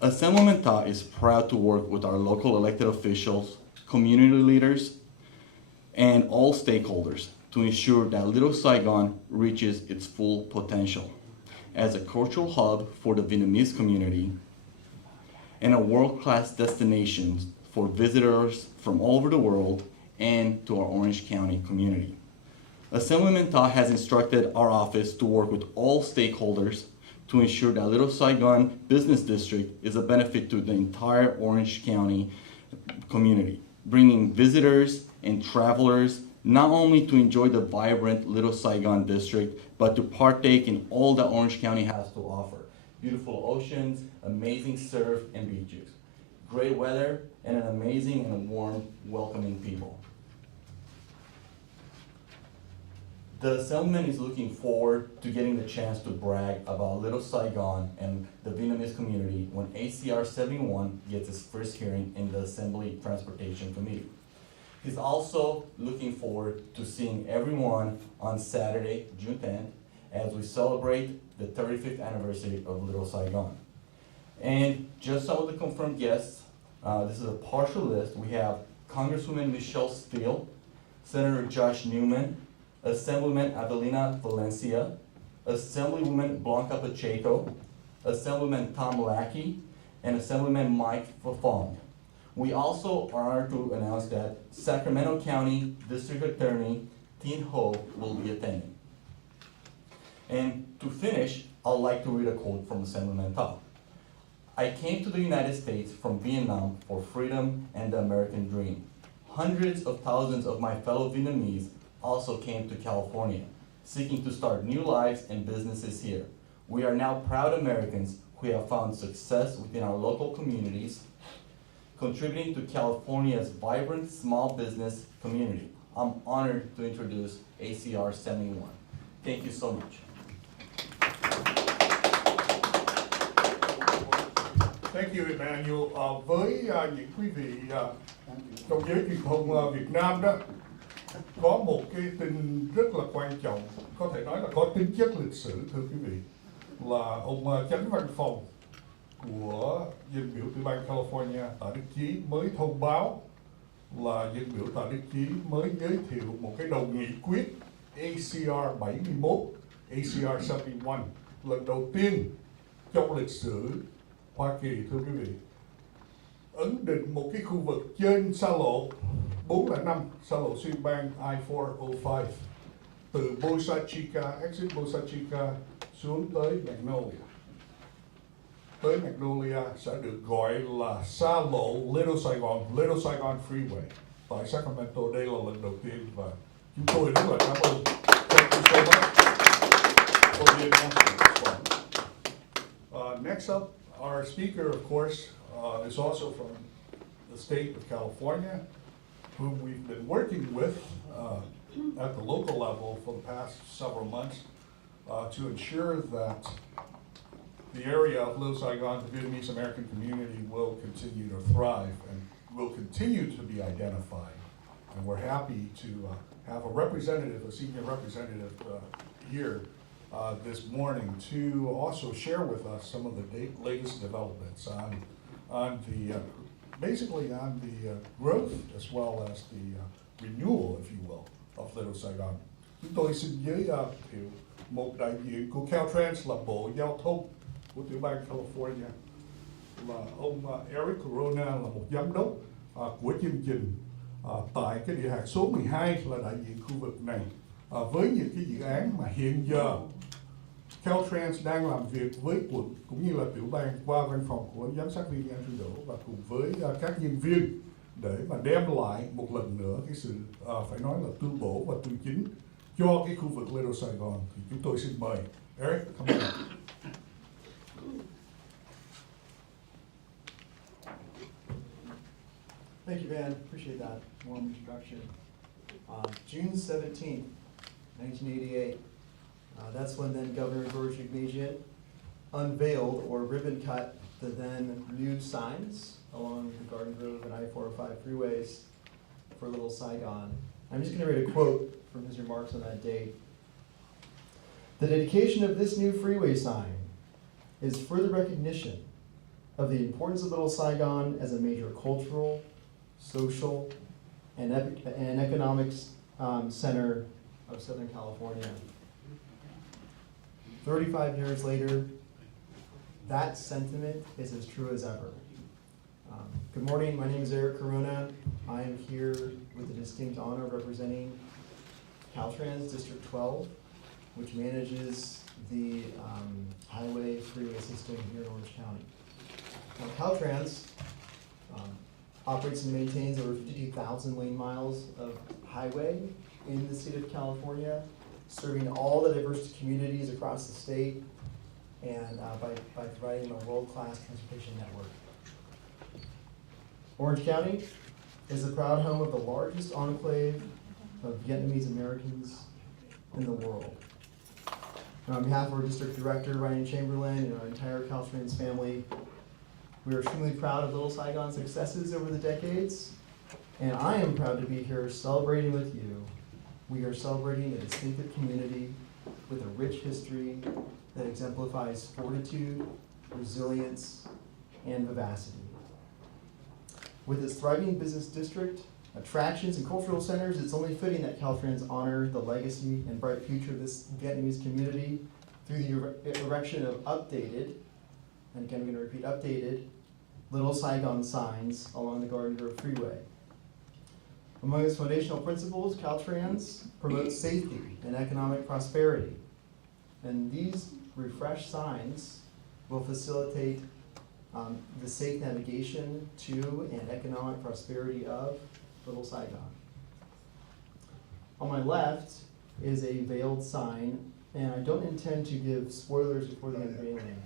Assemblyman Ta is proud to work with our local elected officials, community leaders, and all stakeholders to ensure that Little Saigon reaches its full potential as a cultural hub for the Vietnamese community and a world-class destination for visitors from all over the world and to our Orange County community. Assemblyman Ta has instructed our office to work with all stakeholders to ensure that Little Saigon Business District is a benefit to the entire Orange County community, bringing visitors and travelers not only to enjoy the vibrant Little Saigon District, but to partake in all that Orange County has to offer. Beautiful oceans, amazing surf and beaches, great weather, and an amazing and warm, welcoming people. The Assemblyman is looking forward to getting the chance to brag about Little Saigon and the Vietnamese community when ACR 71 gets its first hearing in the Assembly Transportation Committee. He's also looking forward to seeing everyone on Saturday, June 10th, as we celebrate the 35th anniversary of Little Saigon. And just some of the confirmed guests, this is a partial list. We have Congresswoman Michelle Steele, Senator Josh Newman, Assemblyman Adelina Valencia, Assemblywoman Blanca Pacheco, Assemblyman Tom Lackey, and Assemblyman Mike Fafong. We also are honored to announce that Sacramento County District Attorney Tin Ho will be attending. And to finish, I'd like to read a quote from Assemblyman Ta. I came to the United States from Vietnam for freedom and the American dream. Hundreds of thousands of my fellow Vietnamese also came to California, seeking to start new lives and businesses here. We are now proud Americans who have found success within our local communities, contributing to California's vibrant small business community. I'm honored to introduce ACR 71. Thank you so much. Thank you, Emmanuel. Với những quý vị trong giới truyền thông Việt Nam đó, có một cái tin rất là quan trọng, có thể nói là có tính chất lịch sử, thưa quý vị, là ông chánh văn phòng của dân biểu tiểu bang California Tạ Đức Chí mới thông báo là dân biểu Tạ Đức Chí mới giới thiệu một cái đầu nghị quyết ACR 71, ACR 71, lần đầu tiên trong lịch sử Hoa Kỳ, thưa quý vị, ấn định một cái khu vực trên xa lộ 405, xa lộ xuyên bang I-405, từ Bolsa Chica, exit Bolsa Chica xuống tới Magnolia. Tới Magnolia sẽ được gọi là xa lộ Little Saigon Freeway. Tại Sacramento, đây là lần đầu tiên và chúng tôi rất là cảm ơn. Thank you so much for the announcement. Next up, our speaker, of course, is also from the state of California, whom we've been working with at the local level for the past several months to ensure that the area of Little Saigon, the Vietnamese American community, will continue to thrive and will continue to be identified. And we're happy to have a representative, a senior representative here this morning to also share with us some of the latest developments on the basically on the growth as well as the renewal, if you will, of Little Saigon. Chúng tôi xin giới thiệu một đại diện của Caltrans là Bộ Giao thông của tiểu bang California, là ông Eric Corona là một giám đốc của chương trình tại cái địa hạt số 12 là đại diện khu vực này, với những cái dự án mà hiện giờ Caltrans đang làm việc với quận cũng như là tiểu bang qua văn phòng của giám sát viên Andrew Đỗ và cùng với các nhân viên để mà đem lại một lần nữa cái sự phải nói là tu bổ và tu chính cho cái khu vực Little Saigon. Thì chúng tôi xin mời Eric, cảm ơn. Thank you, Van. Appreciate that warm introduction. June 17th, 1988, that's when then Governor George Ignatius unveiled or ribbon cut the then new signs along the Garden Grove and I-405 freeways for Little Saigon. I'm just going to read a quote from his remarks on that date. The dedication of this new freeway sign is further recognition of the importance of Little Saigon as a major cultural, social, and economic center of Southern California. 35 years later, that sentiment is as true as ever. Good morning, my name is Eric Corona. I am here with the distinct honor of representing Caltrans District 12, which manages the highway freeway system here in Orange County. Now, Caltrans operates and maintains over 52,000 lane miles of highway in the state of California, serving all the diverse communities across the state and by providing a world-class transportation network. Orange County is the proud home of the largest enclave of Vietnamese Americans in the world. And on behalf of our district director, Ryan Chamberlain, and our entire Caltrans family, we are extremely proud of Little Saigon's successes over the decades, and I am proud to be here celebrating with you. We are celebrating a distinctive community with a rich history that exemplifies fortitude, resilience, and vivacity. With its thriving business district, attractions, and cultural centers, it's only fitting that Caltrans honor the legacy and bright future of this Vietnamese community through the erection of updated, and again I'm going to repeat, updated Little Saigon signs along the Garden Grove Freeway. Among its foundational principles, Caltrans promotes safety and economic prosperity. And these refreshed signs will facilitate the safe navigation to and economic prosperity of Little Saigon. On my left is a veiled sign, and I don't intend to give spoilers before the unveiling.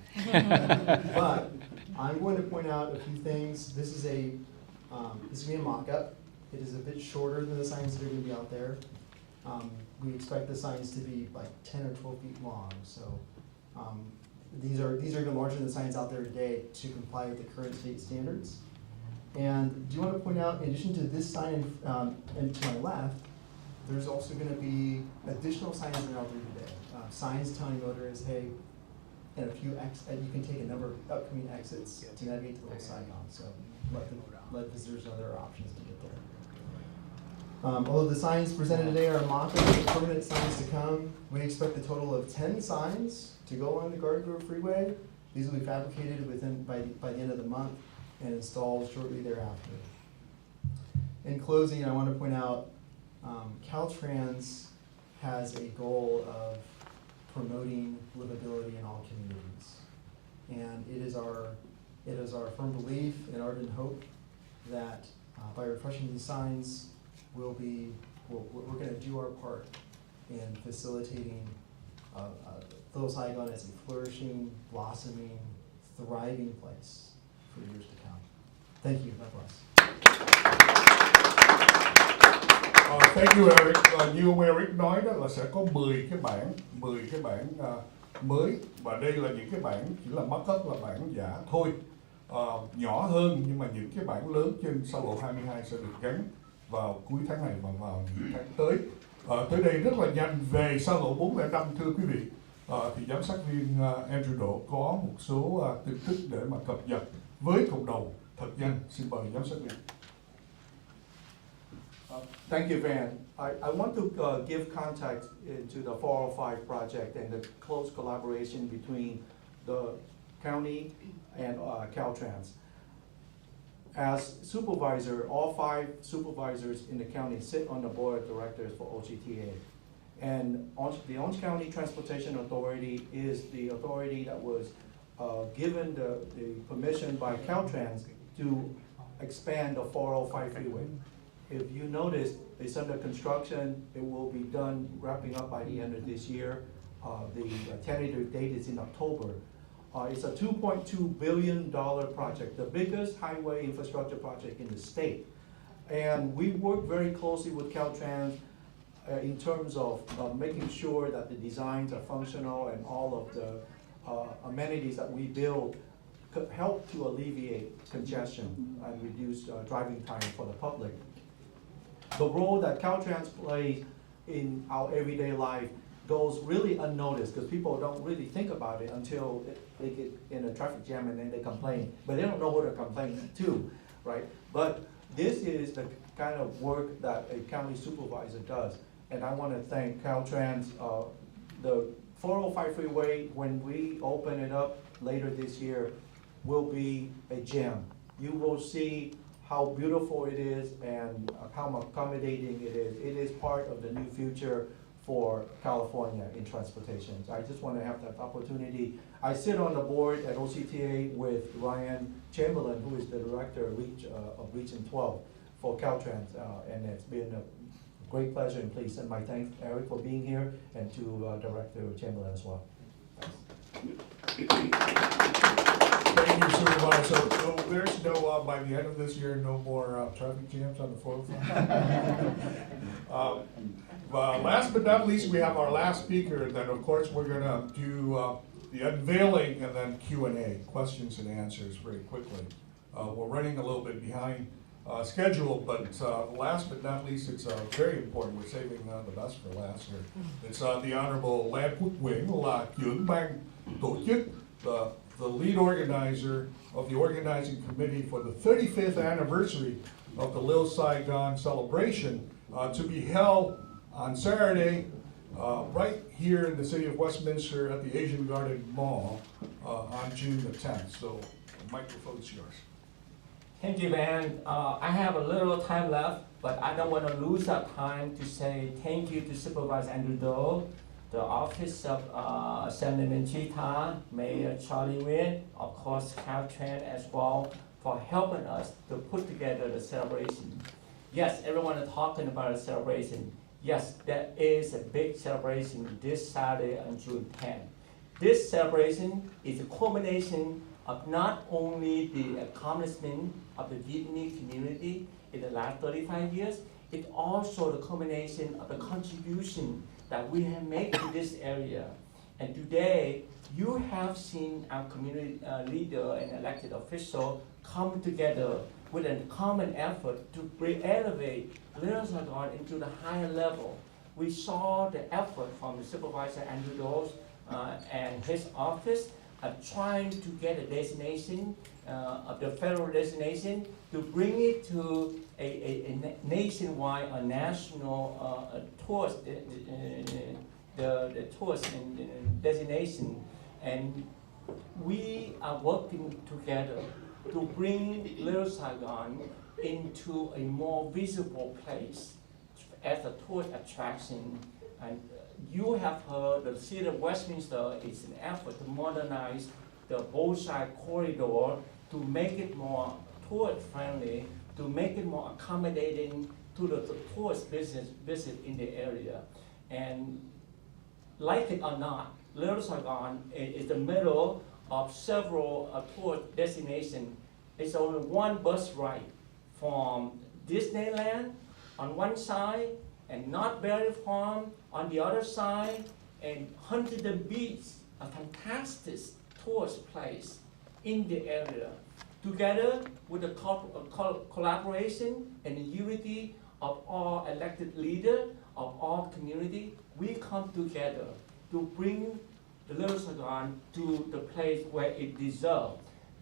But I'm going to point out a few things. This is going to be a mock-up. It is a bit shorter than the signs that are going to be out there. We expect the signs to be like 10 or 12 feet long. So these are even larger than the signs out there today to comply with the current state standards. And do you want to point out, in addition to this sign and to my left, there's also going to be additional signs that are out there today. Signs telling motorists, hey, and a few you can take a number of upcoming exits to navigate to Little Saigon. So let visitors know there are options to get there. Although the signs presented today are mock-up with permanent signs to come, we expect a total of 10 signs to go along the Garden Grove Freeway. These will be fabricated by the end of the month and installed shortly thereafter. In closing, I want to point out Caltrans has a goal of promoting livability in all communities. And it is our firm belief and ardent hope that by refreshing these signs, we're going to do our part in facilitating Little Saigon as a flourishing, blossoming, thriving place for years to come. Thank you. God bless. Thank you, Eric. Như ông Eric nói đó là sẽ có 10 cái bản mới, và đây là những cái bản chỉ là mock-up, là bản giả thôi, nhỏ hơn, nhưng mà những cái bản lớn trên xa lộ 22 sẽ được gắn vào cuối tháng này và vào những tháng tới. Tới đây rất là nhanh về xa lộ 405, thưa quý vị. Thì giám sát viên Andrew Đỗ có một số tin tức để mà cập nhật với cộng đồng thật nhanh. Xin mời giám sát viên. Thank you, Van. I want to give context into the 405 project and the close collaboration between the County and Caltrans. As supervisor, all 5 supervisors in the county sit on the board of directors for OCTA. And the Orange County Transportation Authority is the authority that was given the permission by Caltrans to expand the 405 freeway. If you notice, it's under construction. It will be done, wrapping up by the end of this year. The tentative date is in October. It's a $2.2 billion project, the biggest highway infrastructure project in the state. And we work very closely with Caltrans in terms of making sure that the designs are functional and all of the amenities that we build could help to alleviate congestion and reduce driving time for the public. The role that Caltrans plays in our everyday life goes really unnoticed because people don't really think about it until they get in a traffic jam and then they complain, but they don't know who to complain to, right? But this is the kind of work that a county supervisor does. And I want to thank Caltrans. The 405 freeway, when we open it up later this year, will be a gem. You will see how beautiful it is and how accommodating it is. It is part of the new future for California in transportation. So I just want to have that opportunity. I sit on the board at OCTA with Ryan Chamberlain, who is the director of Region 12 for Caltrans, and it's been a great pleasure, and please send my thanks, Eric, for being here, and to Director Chamberlain as well. Thank you, Supervisor. So there's no, by the end of this year, no more traffic jams on the 405. Last but not least, we have our last speaker, and then of course we're gonna do the unveiling and then Q&A, questions and answers very quickly. We're running a little bit behind schedule, but last but not least, it's very important. We're saving the best for last here. It's the Honorable Lan Quốc Nguyễn là trưởng ban tổ chức, the lead organizer of the organizing committee for the 35th anniversary of the Little Saigon celebration to be held on Saturday right here in the city of Westminster at the Asian Garden Mall on June the 10th. So the microphone's yours. Thank you, Van. I have a little time left, but I don't want to lose that time to say thank you to Supervisor Andrew Doe, the Office of Assemblyman Chita, Mayor Charlie Nguyen, of course Caltrans as well, for helping us to put together the celebration. Yes, everyone is talking about a celebration. Yes, there is a big celebration this Saturday on June 10th. This celebration is a culmination of not only the accomplishment of the Vietnamese community in the last 35 years, it's also the culmination of the contribution that we have made to this area. And today, you have seen our community leader and elected official come together with a common effort to elevate Little Saigon into the higher level. We saw the effort from the Supervisor Andrew Doe and his office trying to get a designation of the federal designation to bring it to a nationwide, a national tourist, the tourist designation. And we are working together to bring Little Saigon into a more visible place as a tourist attraction. And you have heard the city of Westminster is an effort to modernize the both side corridor to make it more tourist friendly, to make it more accommodating to the tourist business visit in the area. And like it or not, Little Saigon is the middle of several tourist destinations. It's only one bus ride from Disneyland on one side and Not Berry Farm on the other side, and Huntington Beach, a fantastic tourist place in the area. Together with the collaboration and the unity of all elected leaders of all community, we come together to bring the Little Saigon to the place where it deserves.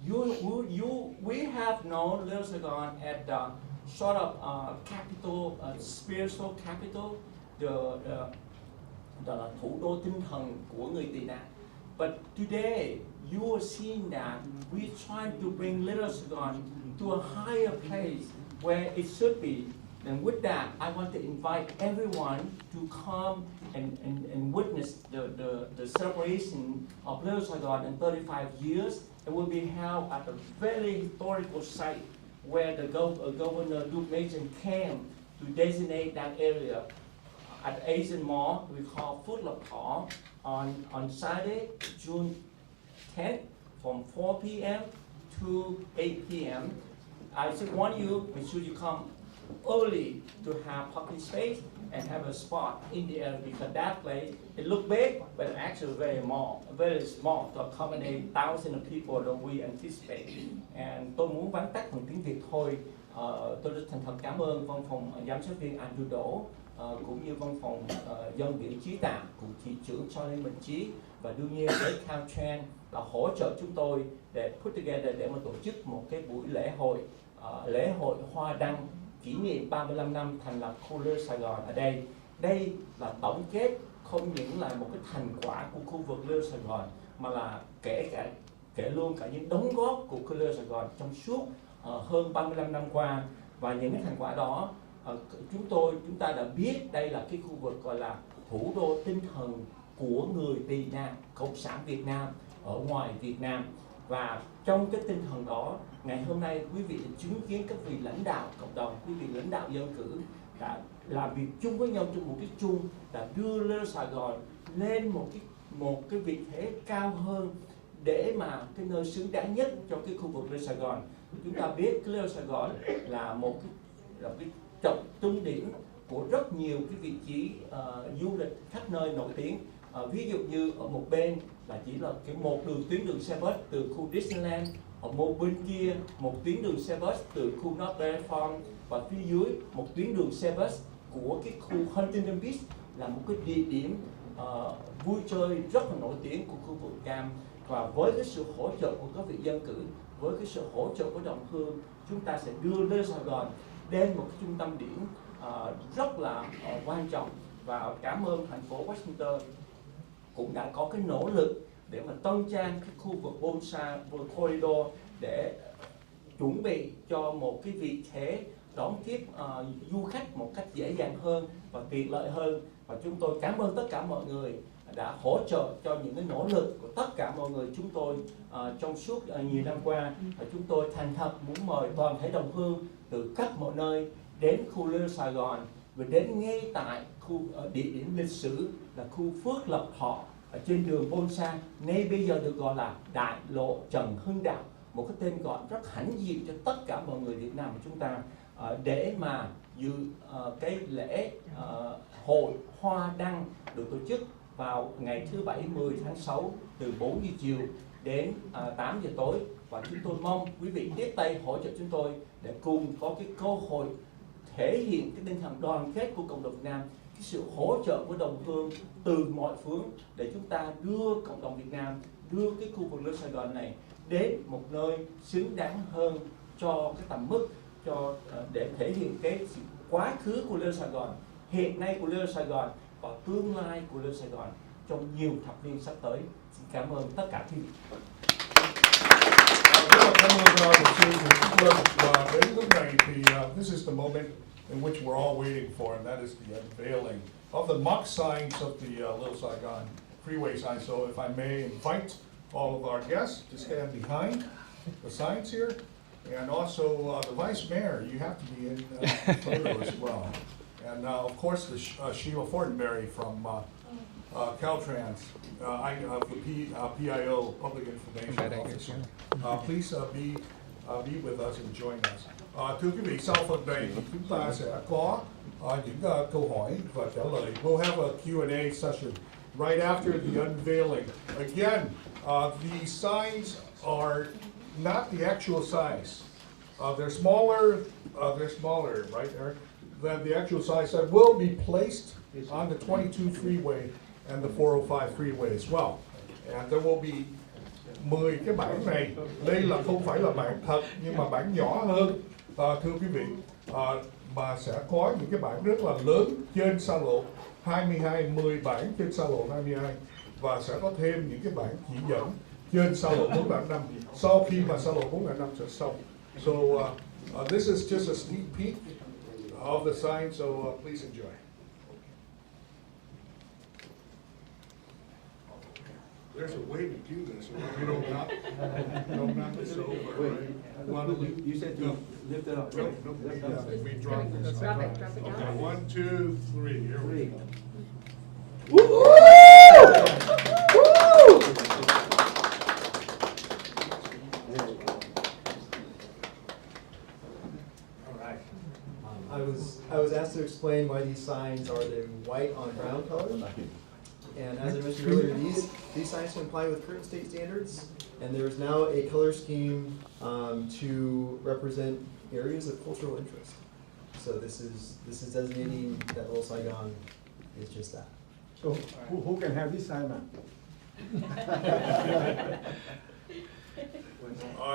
We have known Little Saigon as the sort of capital, spiritual capital, the thủ đô tinh thần của người tị nạn. But today, you are seeing that we're trying to bring Little Saigon to a higher place where it should be. And with that, I want to invite everyone to come and witness the celebration of Little Saigon in 35 years. It will be held at a very historical site where the Governor Duke Mason came to designate that area at Asian Mall, we call Food Lộc Thọ, on Saturday, June 10th, from 4 p.m. to 8 p.m. I just want you, make sure you come early to have parking space and have a spot in the area, because that place, it look big, but actually very small to accommodate thousands of people that we anticipate. And tôi muốn vắn tắt bằng tiếng Việt thôi. Tôi rất thành thật cảm ơn văn phòng giám sát viên Andrew Đỗ, cũng như văn phòng dân biểu Trí Tạm của thị trưởng Charlie Minh Trí, và đương nhiên với Caltrans là hỗ trợ chúng tôi để put together để mà tổ chức một cái buổi lễ hội Hoa Đăng kỷ niệm 35 năm thành lập khu Little Saigon ở đây. Đây là tổng kết không những là một cái thành quả của khu vực Little Saigon, mà là kể luôn cả những đóng góp của khu Little Saigon trong suốt hơn 35 năm qua. Và những cái thành quả đó chúng ta đã biết đây là cái khu vực gọi là thủ đô tinh thần của người Việt Nam, Cộng sản Việt Nam ở ngoài Việt Nam. Và trong cái tinh thần đó, ngày hôm nay quý vị chứng kiến các vị lãnh đạo cộng đồng, quý vị lãnh đạo dân cử đã làm việc chung với nhau trong một cái chung, đã đưa Little Saigon lên một cái vị thế cao hơn để mà cái nơi xứng đáng nhất cho cái khu vực Little Saigon. Chúng ta biết cái Little Saigon là một cái trọng trung điểm của rất nhiều cái vị trí du lịch khắp nơi nổi tiếng. Ví dụ như ở một bên là chỉ là một tuyến đường xe bus từ khu Disneyland, ở một bên kia một tuyến đường xe bus từ khu North Farm, và phía dưới một tuyến đường xe bus của cái khu Huntington Beach, là một cái địa điểm vui chơi rất là nổi tiếng của khu vực Cam. Và với cái sự hỗ trợ của các vị dân cử, với cái sự hỗ trợ của đồng hương, chúng ta sẽ đưa Little Saigon đến một cái trung tâm điểm rất là quan trọng. Và cảm ơn thành phố Washington cũng đã có cái nỗ lực để mà tân trang cái khu vực Bonsa Corridor để chuẩn bị cho một cái vị thế đón tiếp du khách một cách dễ dàng hơn và tiện lợi hơn. Và chúng tôi cảm ơn tất cả mọi người đã hỗ trợ cho những cái nỗ lực của tất cả mọi người chúng tôi trong suốt nhiều năm qua. Và chúng tôi thành thật muốn mời toàn thể đồng hương từ khắp mọi nơi đến khu Little Saigon, và đến ngay tại khu địa điểm lịch sử là khu Phước Lộc Thọ ở trên đường Bonsa, ngay bây giờ được gọi là Đại lộ Trần Hưng Đạo, một cái tên gọi rất hãnh diện cho tất cả mọi người Việt Nam của chúng ta, để mà dự cái lễ Hội Hoa Đăng được tổ chức vào ngày thứ Bảy 10 tháng 6 từ 4 giờ chiều đến 8 giờ tối. Và chúng tôi mong quý vị tiếp tay hỗ trợ chúng tôi để cùng có cái cơ hội thể hiện cái tinh thần đoàn kết của cộng đồng Việt Nam, cái sự hỗ trợ của đồng hương từ mọi phương, để chúng ta đưa cộng đồng Việt Nam, đưa cái khu vực Little Saigon này đến một nơi xứng đáng hơn cho cái tầm mức, để thể hiện cái sự quá khứ của Little Saigon, hiện nay của Little Saigon và tương lai của Little Saigon trong nhiều thập niên sắp tới. Xin cảm ơn tất cả quý vị. Đến lúc này thì this is the moment in which we're all waiting for, and that is the unveiling of the mock signs of the Little Saigon freeway sign. So if I may invite all of our guests to stand behind the signs here, and also the Vice Mayor, you have to be in the photo as well. And of course the Sheila Fortenberry from Caltrans, the PIO, Public Information Officer. Please be with us and join us. Thưa quý vị, sau phần này thì chúng ta sẽ có những câu hỏi và trả lời. We'll have a Q&A session right after the unveiling. Again, the signs are not the actual size. They're smaller, right, Eric, than the actual size that will be placed on the 22 freeway and the 405 freeway as well. And there will be 10 cái bảng này. Đây là không phải là bảng thật, nhưng mà bảng nhỏ hơn, thưa quý vị, mà sẽ có những cái bảng rất là lớn trên xa lộ 22, 10 bảng trên xa lộ 22. và sẽ có thêm những cái bản chỉ dẫn trên xa lộ 405 sau khi mà xa lộ 405 sẽ xong. So this is just a sneak peek of the sign, so please enjoy. There's a way to do this. You don't knock this over. Right? You said to lift it up. No, we drop this. Drop it down. Okay, 1, 2, 3. Here we go. I was asked to explain why these signs are the white on brown color. And as I mentioned earlier, these signs comply with current state standards, and there's now a color scheme to represent areas of cultural interest. So this is designating that Little Saigon is just that. So who can have this sign now?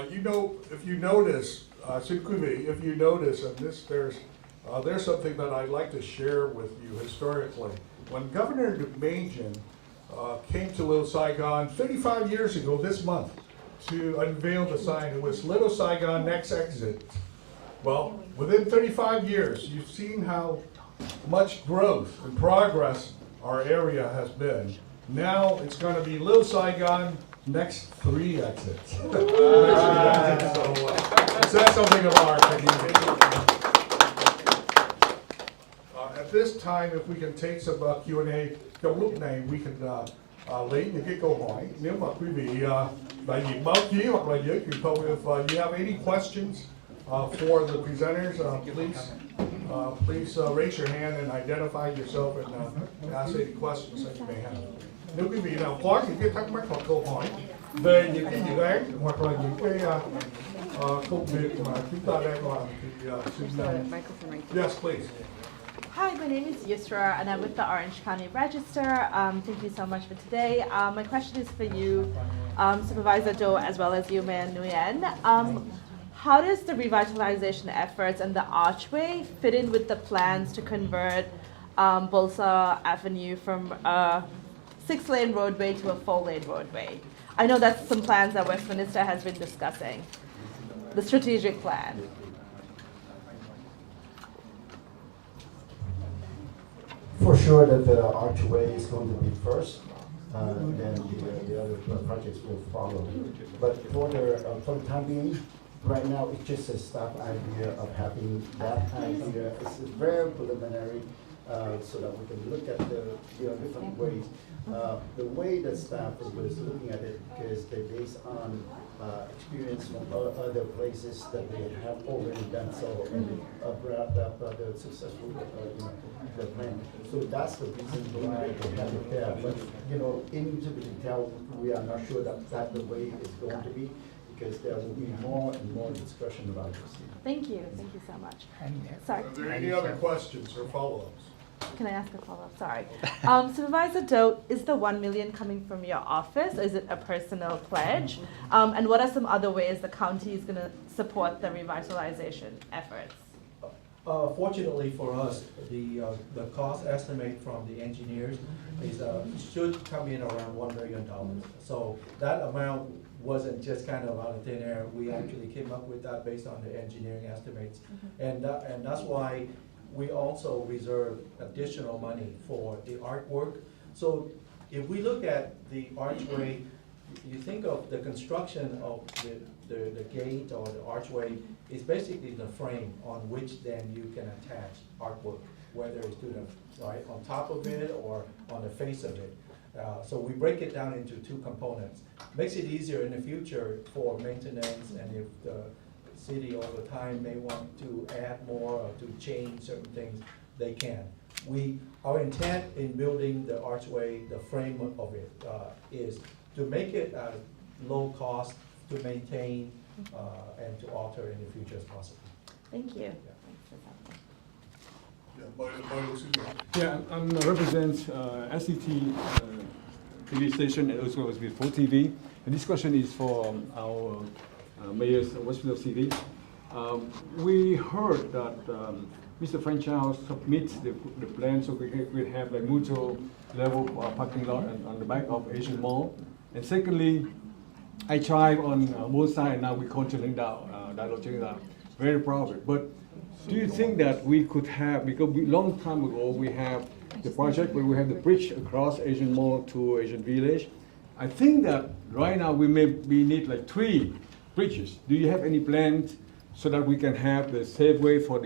You know, if you notice, if you notice, and there's something that I'd like to share with you historically. When Governor DeMajan came to Little Saigon 35 years ago this month to unveil the sign, it was Little Saigon next exit. Well, within 35 years, you've seen how much growth and progress our area has been. Now it's going to be Little Saigon next 3 exits. So it says something about our community. At this time, if we can take some Q&A, trong lúc này we can lấy những cái câu hỏi. Nếu mà quý vị đại diện báo chí hoặc là giới truyền thông, if you have any questions for the presenters, please raise your hand and identify yourself and ask any questions that you may have. Nếu quý vị nào có những cái thắc mắc hoặc câu hỏi về những cái dự án hoặc là những cái công việc mà chúng ta đang làm thì xin yes, please. Hi, my name is Yusra, and I'm with the Orange County Register. Thank you so much for today. My question is for you, Supervisor Doe, as well as you, Mayor Nguyen. How does the revitalization efforts and the archway fit in with the plans to convert Bolsa Avenue from a 6-lane roadway to a 4-lane roadway? I know that's some plans that Westminster has been discussing, the strategic plan. For sure that the archway is going to be first, then the other projects will follow. But for the time being, right now it's just a staff idea of having that idea. It's very preliminary, so that we can look at the different ways. The way that staff was looking at it is they based on experience from other places that they have already done so, and they brought up the successful the plan. So that's the reason why they have it there. But into the detail, we are not sure that that's the way it's going to be, because there will be more and more discussion about this. Thank you so much. Sorry. Are there any other questions or follow-ups? Can I ask a follow-up? Sorry. Supervisor Doe, is the $1 million coming from your office, or is it a personal pledge? And what are some other ways the county is going to support the revitalization efforts? Fortunately for us, the cost estimate from the engineers is should come in around $1 million. So that amount wasn't just kind of out of thin air. We actually came up with that based on the engineering estimates, and that's why we also reserve additional money for the artwork. So if we look at the archway, you think of the construction of the gate or the archway is basically the frame on which then you can attach artwork, whether it's to the on top of it or on the face of it. So we break it down into 2 components. Makes it easier in the future for maintenance, and if the city over time may want to add more or to change certain things, they can. Our intent in building the archway, the frame of it, is to make it low cost to maintain and to alter in the future as possible. Thank you. Yeah, I represent SCT TV station and also with 4TV. And this question is for our mayors of Westminster City. We heard that Mr. Franchise submits the plan so we have a mutual level parking lot on the back of Asian Mall. And secondly, I drive on both sides, and now we continuing down, very proud of it. But do you think that we could have, because long time ago we have the project where we have the bridge across Asian Mall to Asian Village. I think that right now we need like 3 bridges. Do you have any plans so that we can have the safe way for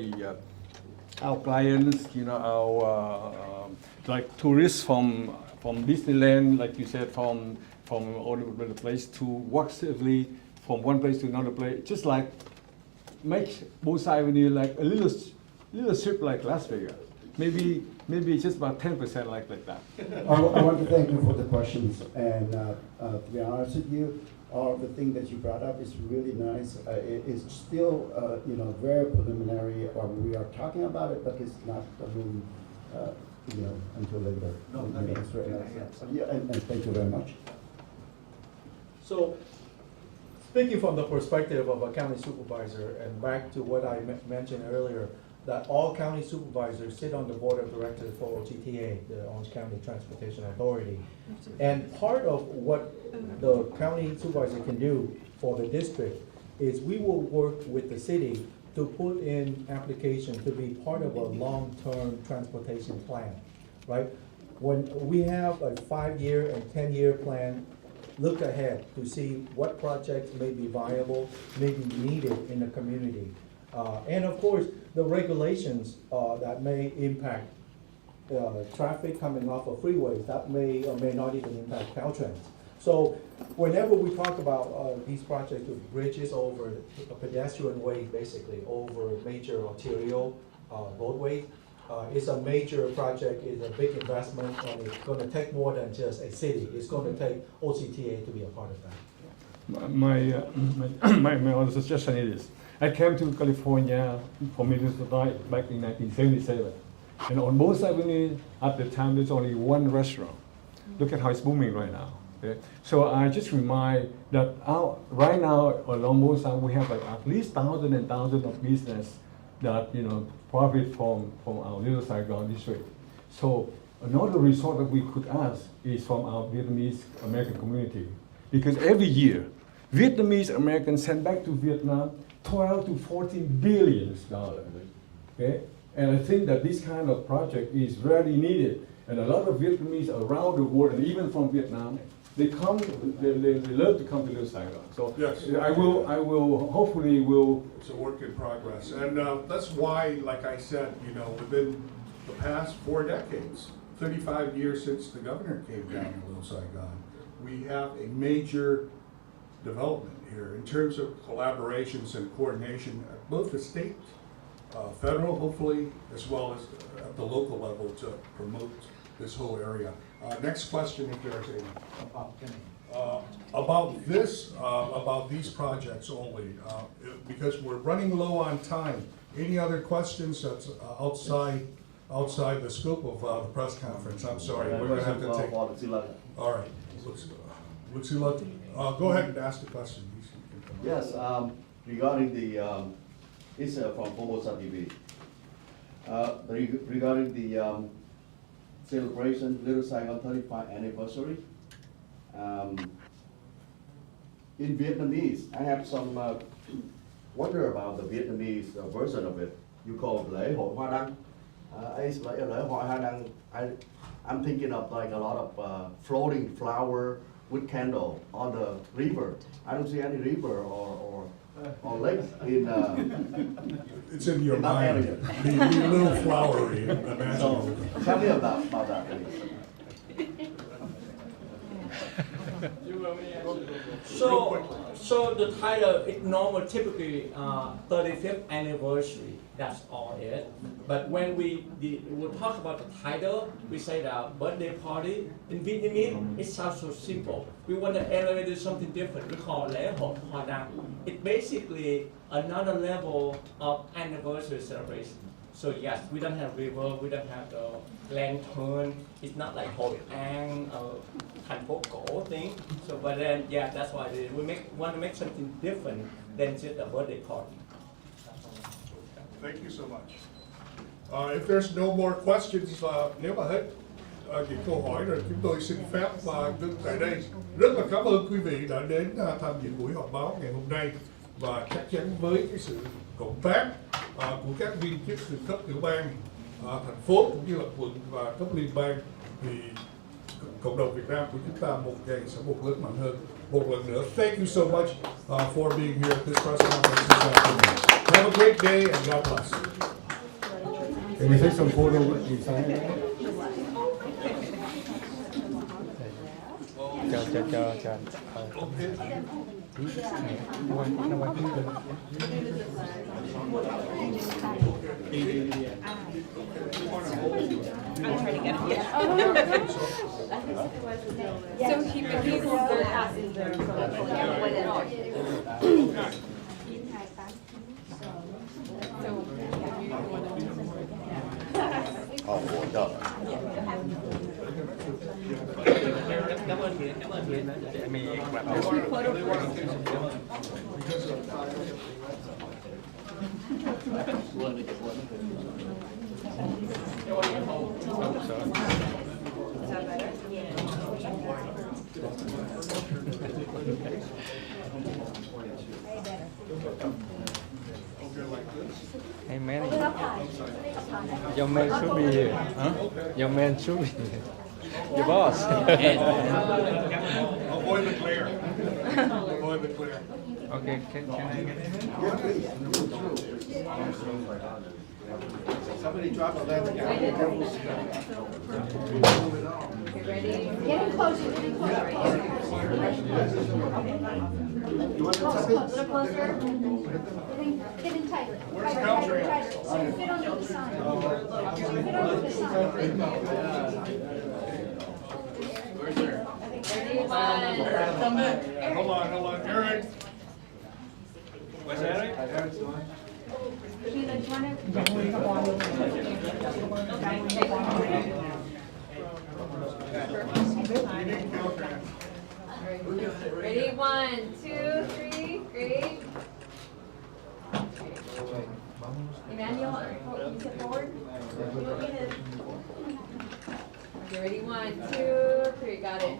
our clients, our like tourists from Disneyland, like you said, from all over the place, to walk safely from one place to another place, just like make both Avenue like a little strip like Las Vegas. Maybe just about 10% like that. I want to thank you for the questions, and to be honest with you, all the thing that you brought up is really nice. It's still, very preliminary. We are talking about it, but it's not really, until later. No, That's right. Yeah, and thank you very much. So, speaking from the perspective of a county supervisor, and back to what I mentioned earlier, that all county supervisors sit on the board of directors for OTTA, the Orange County Transportation Authority. And part of what the county supervisor can do for the district is we will work with the city to put in application to be part of a long-term transportation plan, right? When we have a 5-year and 10-year plan, look ahead to see what projects may be viable, may be needed in the community. And of course, the regulations that may impact traffic coming off of freeways, that may or may not even impact Caltrans. So whenever we talk about these projects with bridges over a pedestrian way, basically over major arterial roadways, it's a major project, it's a big investment, and it's gonna take more than just a city. It's gonna take OCTA to be a part of that. My other suggestion is, I came to California for Minnesota back in 1977. And on both avenues, at the time, there's only one restaurant. Look at how it's booming right now. Okay? So I just remind that right now, along both sides, we have like at least thousands and thousands of business that profit from our little Saigon district. So another resort that we could ask is from our Vietnamese American community. Because every year, Vietnamese Americans send back to Vietnam 12 to 14 billion dollars. Okay? And I think that this kind of project is really needed. And a lot of Vietnamese around the world, and even from Vietnam, they love to come to Little Saigon. So Yes. I will hopefully will. It's a work in progress. And that's why, like I said, within the past 4 decades, 35 years since the governor came down to Little Saigon, we have a major development here in terms of collaborations and coordination at both the state, federal, hopefully, as well as at the local level to promote this whole area. Next question, if there's any. About these projects only, because we're running low on time. Any other questions that's outside the scope of the press conference? I'm sorry, we're going to have to take. All right, go ahead and ask the question. Yes, regarding the, it's from Formosa TV. Regarding the celebration, Little Saigon 35th anniversary. In Vietnamese, I have some wonder about the Vietnamese version of it. You call it lễ Hội Hoa Đăng. It's like a lễ Hội Hoa Đăng. I'm thinking of like a lot of floating flower with candle on the river. I don't see any river or lake in. It's in your mind. Be a little flowery. So tell me about that, please. So the title, it normally typically 35th anniversary. That's all it. But when we talk about the title, we say that birthday party. In Vietnamese, it sounds so simple. We want to elevate it to something different. We call it lễ Hội Hoa Đăng. It's basically another level of anniversary celebration. So yes, we don't have river, we don't have the lantern. It's not like Hội An or thành phố cổ thing. So, but then yeah, that's why we want to make something different than just a birthday party. Thank you so much. If there's no more questions, nếu mà hết những câu hỏi rồi, chúng tôi xin phép ngưng tại đây. Rất là cảm ơn quý vị đã đến tham dự buổi họp báo ngày hôm nay, và chắc chắn với cái sự cộng tác của các viên chức từ cấp tiểu bang, thành phố cũng như là quận và cấp liên bang, thì cộng đồng Việt Nam của chúng ta một ngày sẽ một lớn mạnh hơn. Một lần nữa, thank you so much for being here at this press conference this afternoon. Have a great day and God bless. Can we take some photo with the sign? Cho. So he's Cảm ơn chị để mình Hey man, your man should be here. Huh? Your man should be here. Your boss. Avoid the glare. Avoid the glare. Okay, can I get in? Somebody drop a lens. ready? Get in closer, get in closer. You want to tap A little closer. Get in tighter. Tighter. Fit under the sign. Fit under the sign. Hold on. Eric. What's that? Sheila, do you want Ready? 1, 2, 3, great. Emmanuel, you step forward. Okay, ready? 1, 2, 3, got it.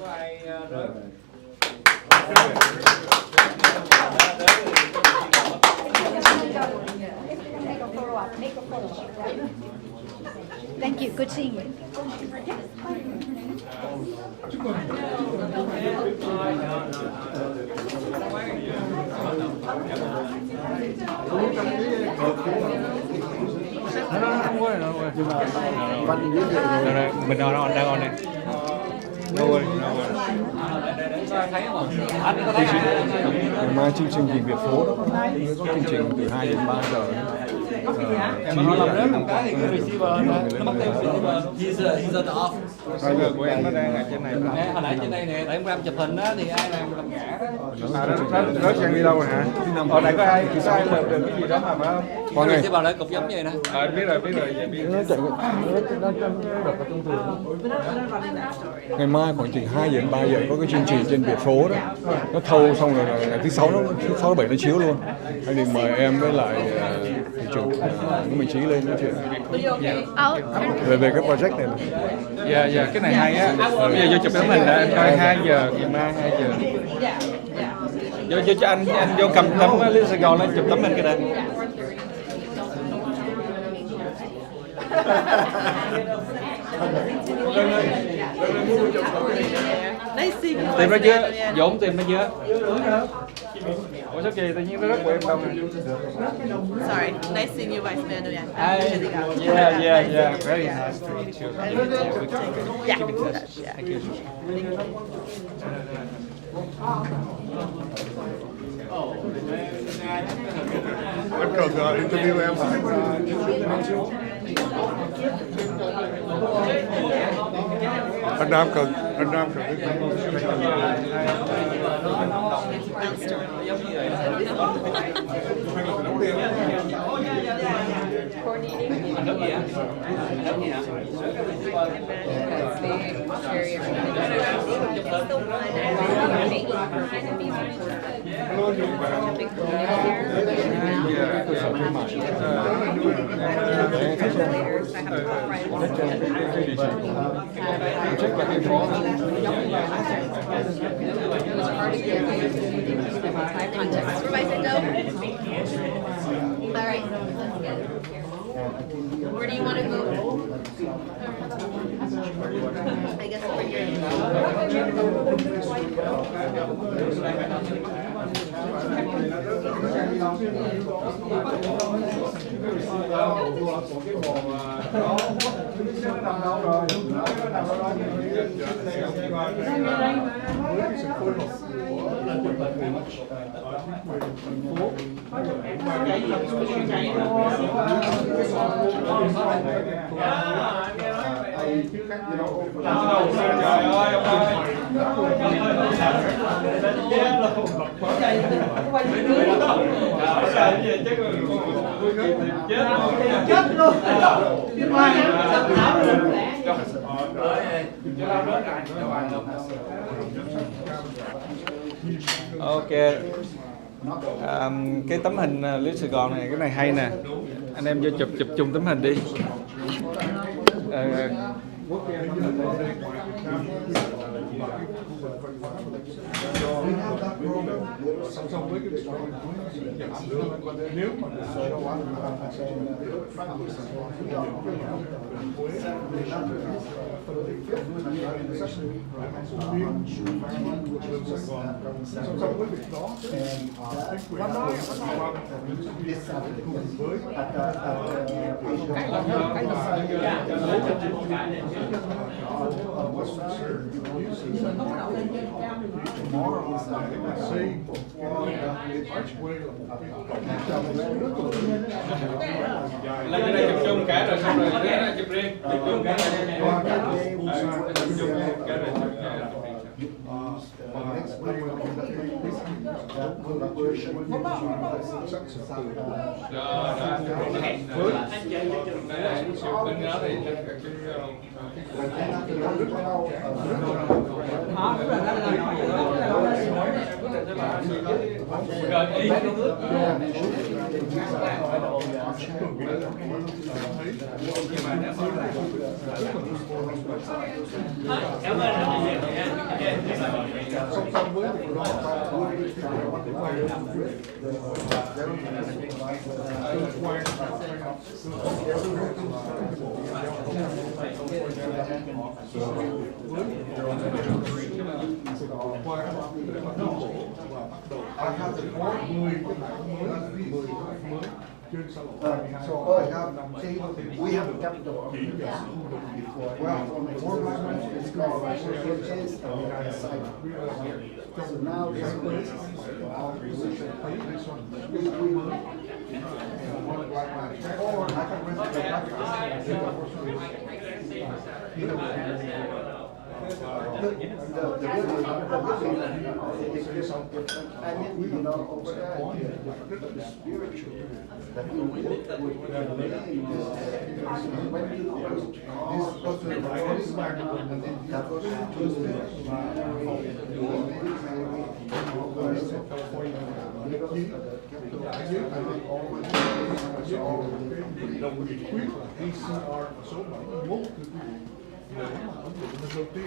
Có ai rớt? Thank you. Good seeing you. Không có mình đang on này. No worry. Ngày mai chương trình Tìm Việt phố đó, có chương trình từ 2 đến 3 giờ. He's at the office. Bây giờ của em nó đang ở trên này. Hồi nãy trên đây nè, tại em ra chụp hình á thì ai làm ngã đó. Rớt sang đi đâu rồi hả? Ở đây có ai lượt được cái gì đó mà phải không? Con này sẽ vào đây cục giống vậy nè. Biết rồi. Ngày mai khoảng chừng 2 giờ đến 3 giờ có cái chương trình trên Việt phố đó. Nó thâu xong rồi ngày thứ 6 thứ 7 nó chiếu luôn. Anh định mời em với lại thị trưởng Nguyễn Chí lên nói chuyện về cái project này. Dạ, cái này hay á. Bây giờ vô chụp tấm hình đã, em coi 2 giờ, ngày mai 2 giờ. Vô cho anh vô cầm tấm Lý Sài Gòn lên chụp tấm hình cái đây. Tìm ra chưa? Dũng tìm ra chưa? Ủa sao kỳ tự nhiên nó rất của em đâu nè. Sorry, nice seeing you, Vice Mayor Nguyen. Yeah. Very nice to meet you. Yeah. Keep in touch. Yeah. Thank you. Anh cần interview em hả? Anh Nam cần Recording. Where do you want to go? I guess over here. Ok. Cái tấm hình Little Sài Gòn này, cái này hay nè. Anh em vô chụp chung tấm hình đi. Song song với cái việc đó giảm lương, nếu mà song song với việc đó Lên cái này chụp chung cả rồi xong rồi cái này chụp riêng. Chụp chung cả song song với việc đó So, we have a capital before. Well, for my country, it's called Saigon. So now this place, đồng nghị quyết PCR số 71 của quý vị để mà ấn định lần đầu tiên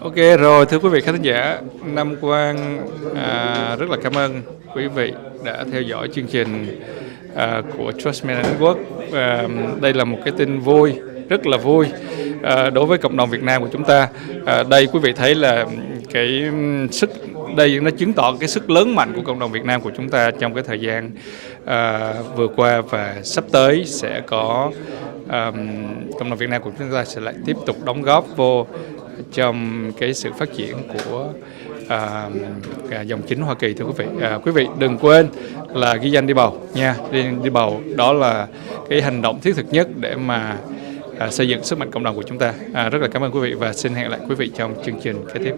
Ok rồi, thưa quý vị khán giả, Nam Quang rất là cảm ơn quý vị đã theo dõi chương trình của Trust Media Network. Đây là một cái tin vui, rất là vui đối với cộng đồng Việt Nam của chúng ta. Đây quý vị thấy là cái sức, đây nó chứng tỏ cái sức lớn mạnh của cộng đồng Việt Nam của chúng ta trong cái thời gian vừa qua, và sắp tới sẽ có cộng đồng Việt Nam của chúng ta sẽ lại tiếp tục đóng góp vô trong cái sự phát triển của dòng chính Hoa Kỳ, thưa quý vị. Quý vị đừng quên là ghi danh đi bầu nha, đi bầu, đó là cái hành động thiết thực nhất để mà xây dựng sức mạnh cộng đồng của chúng ta. Rất là cảm ơn quý vị và xin hẹn lại quý vị trong chương trình kế tiếp.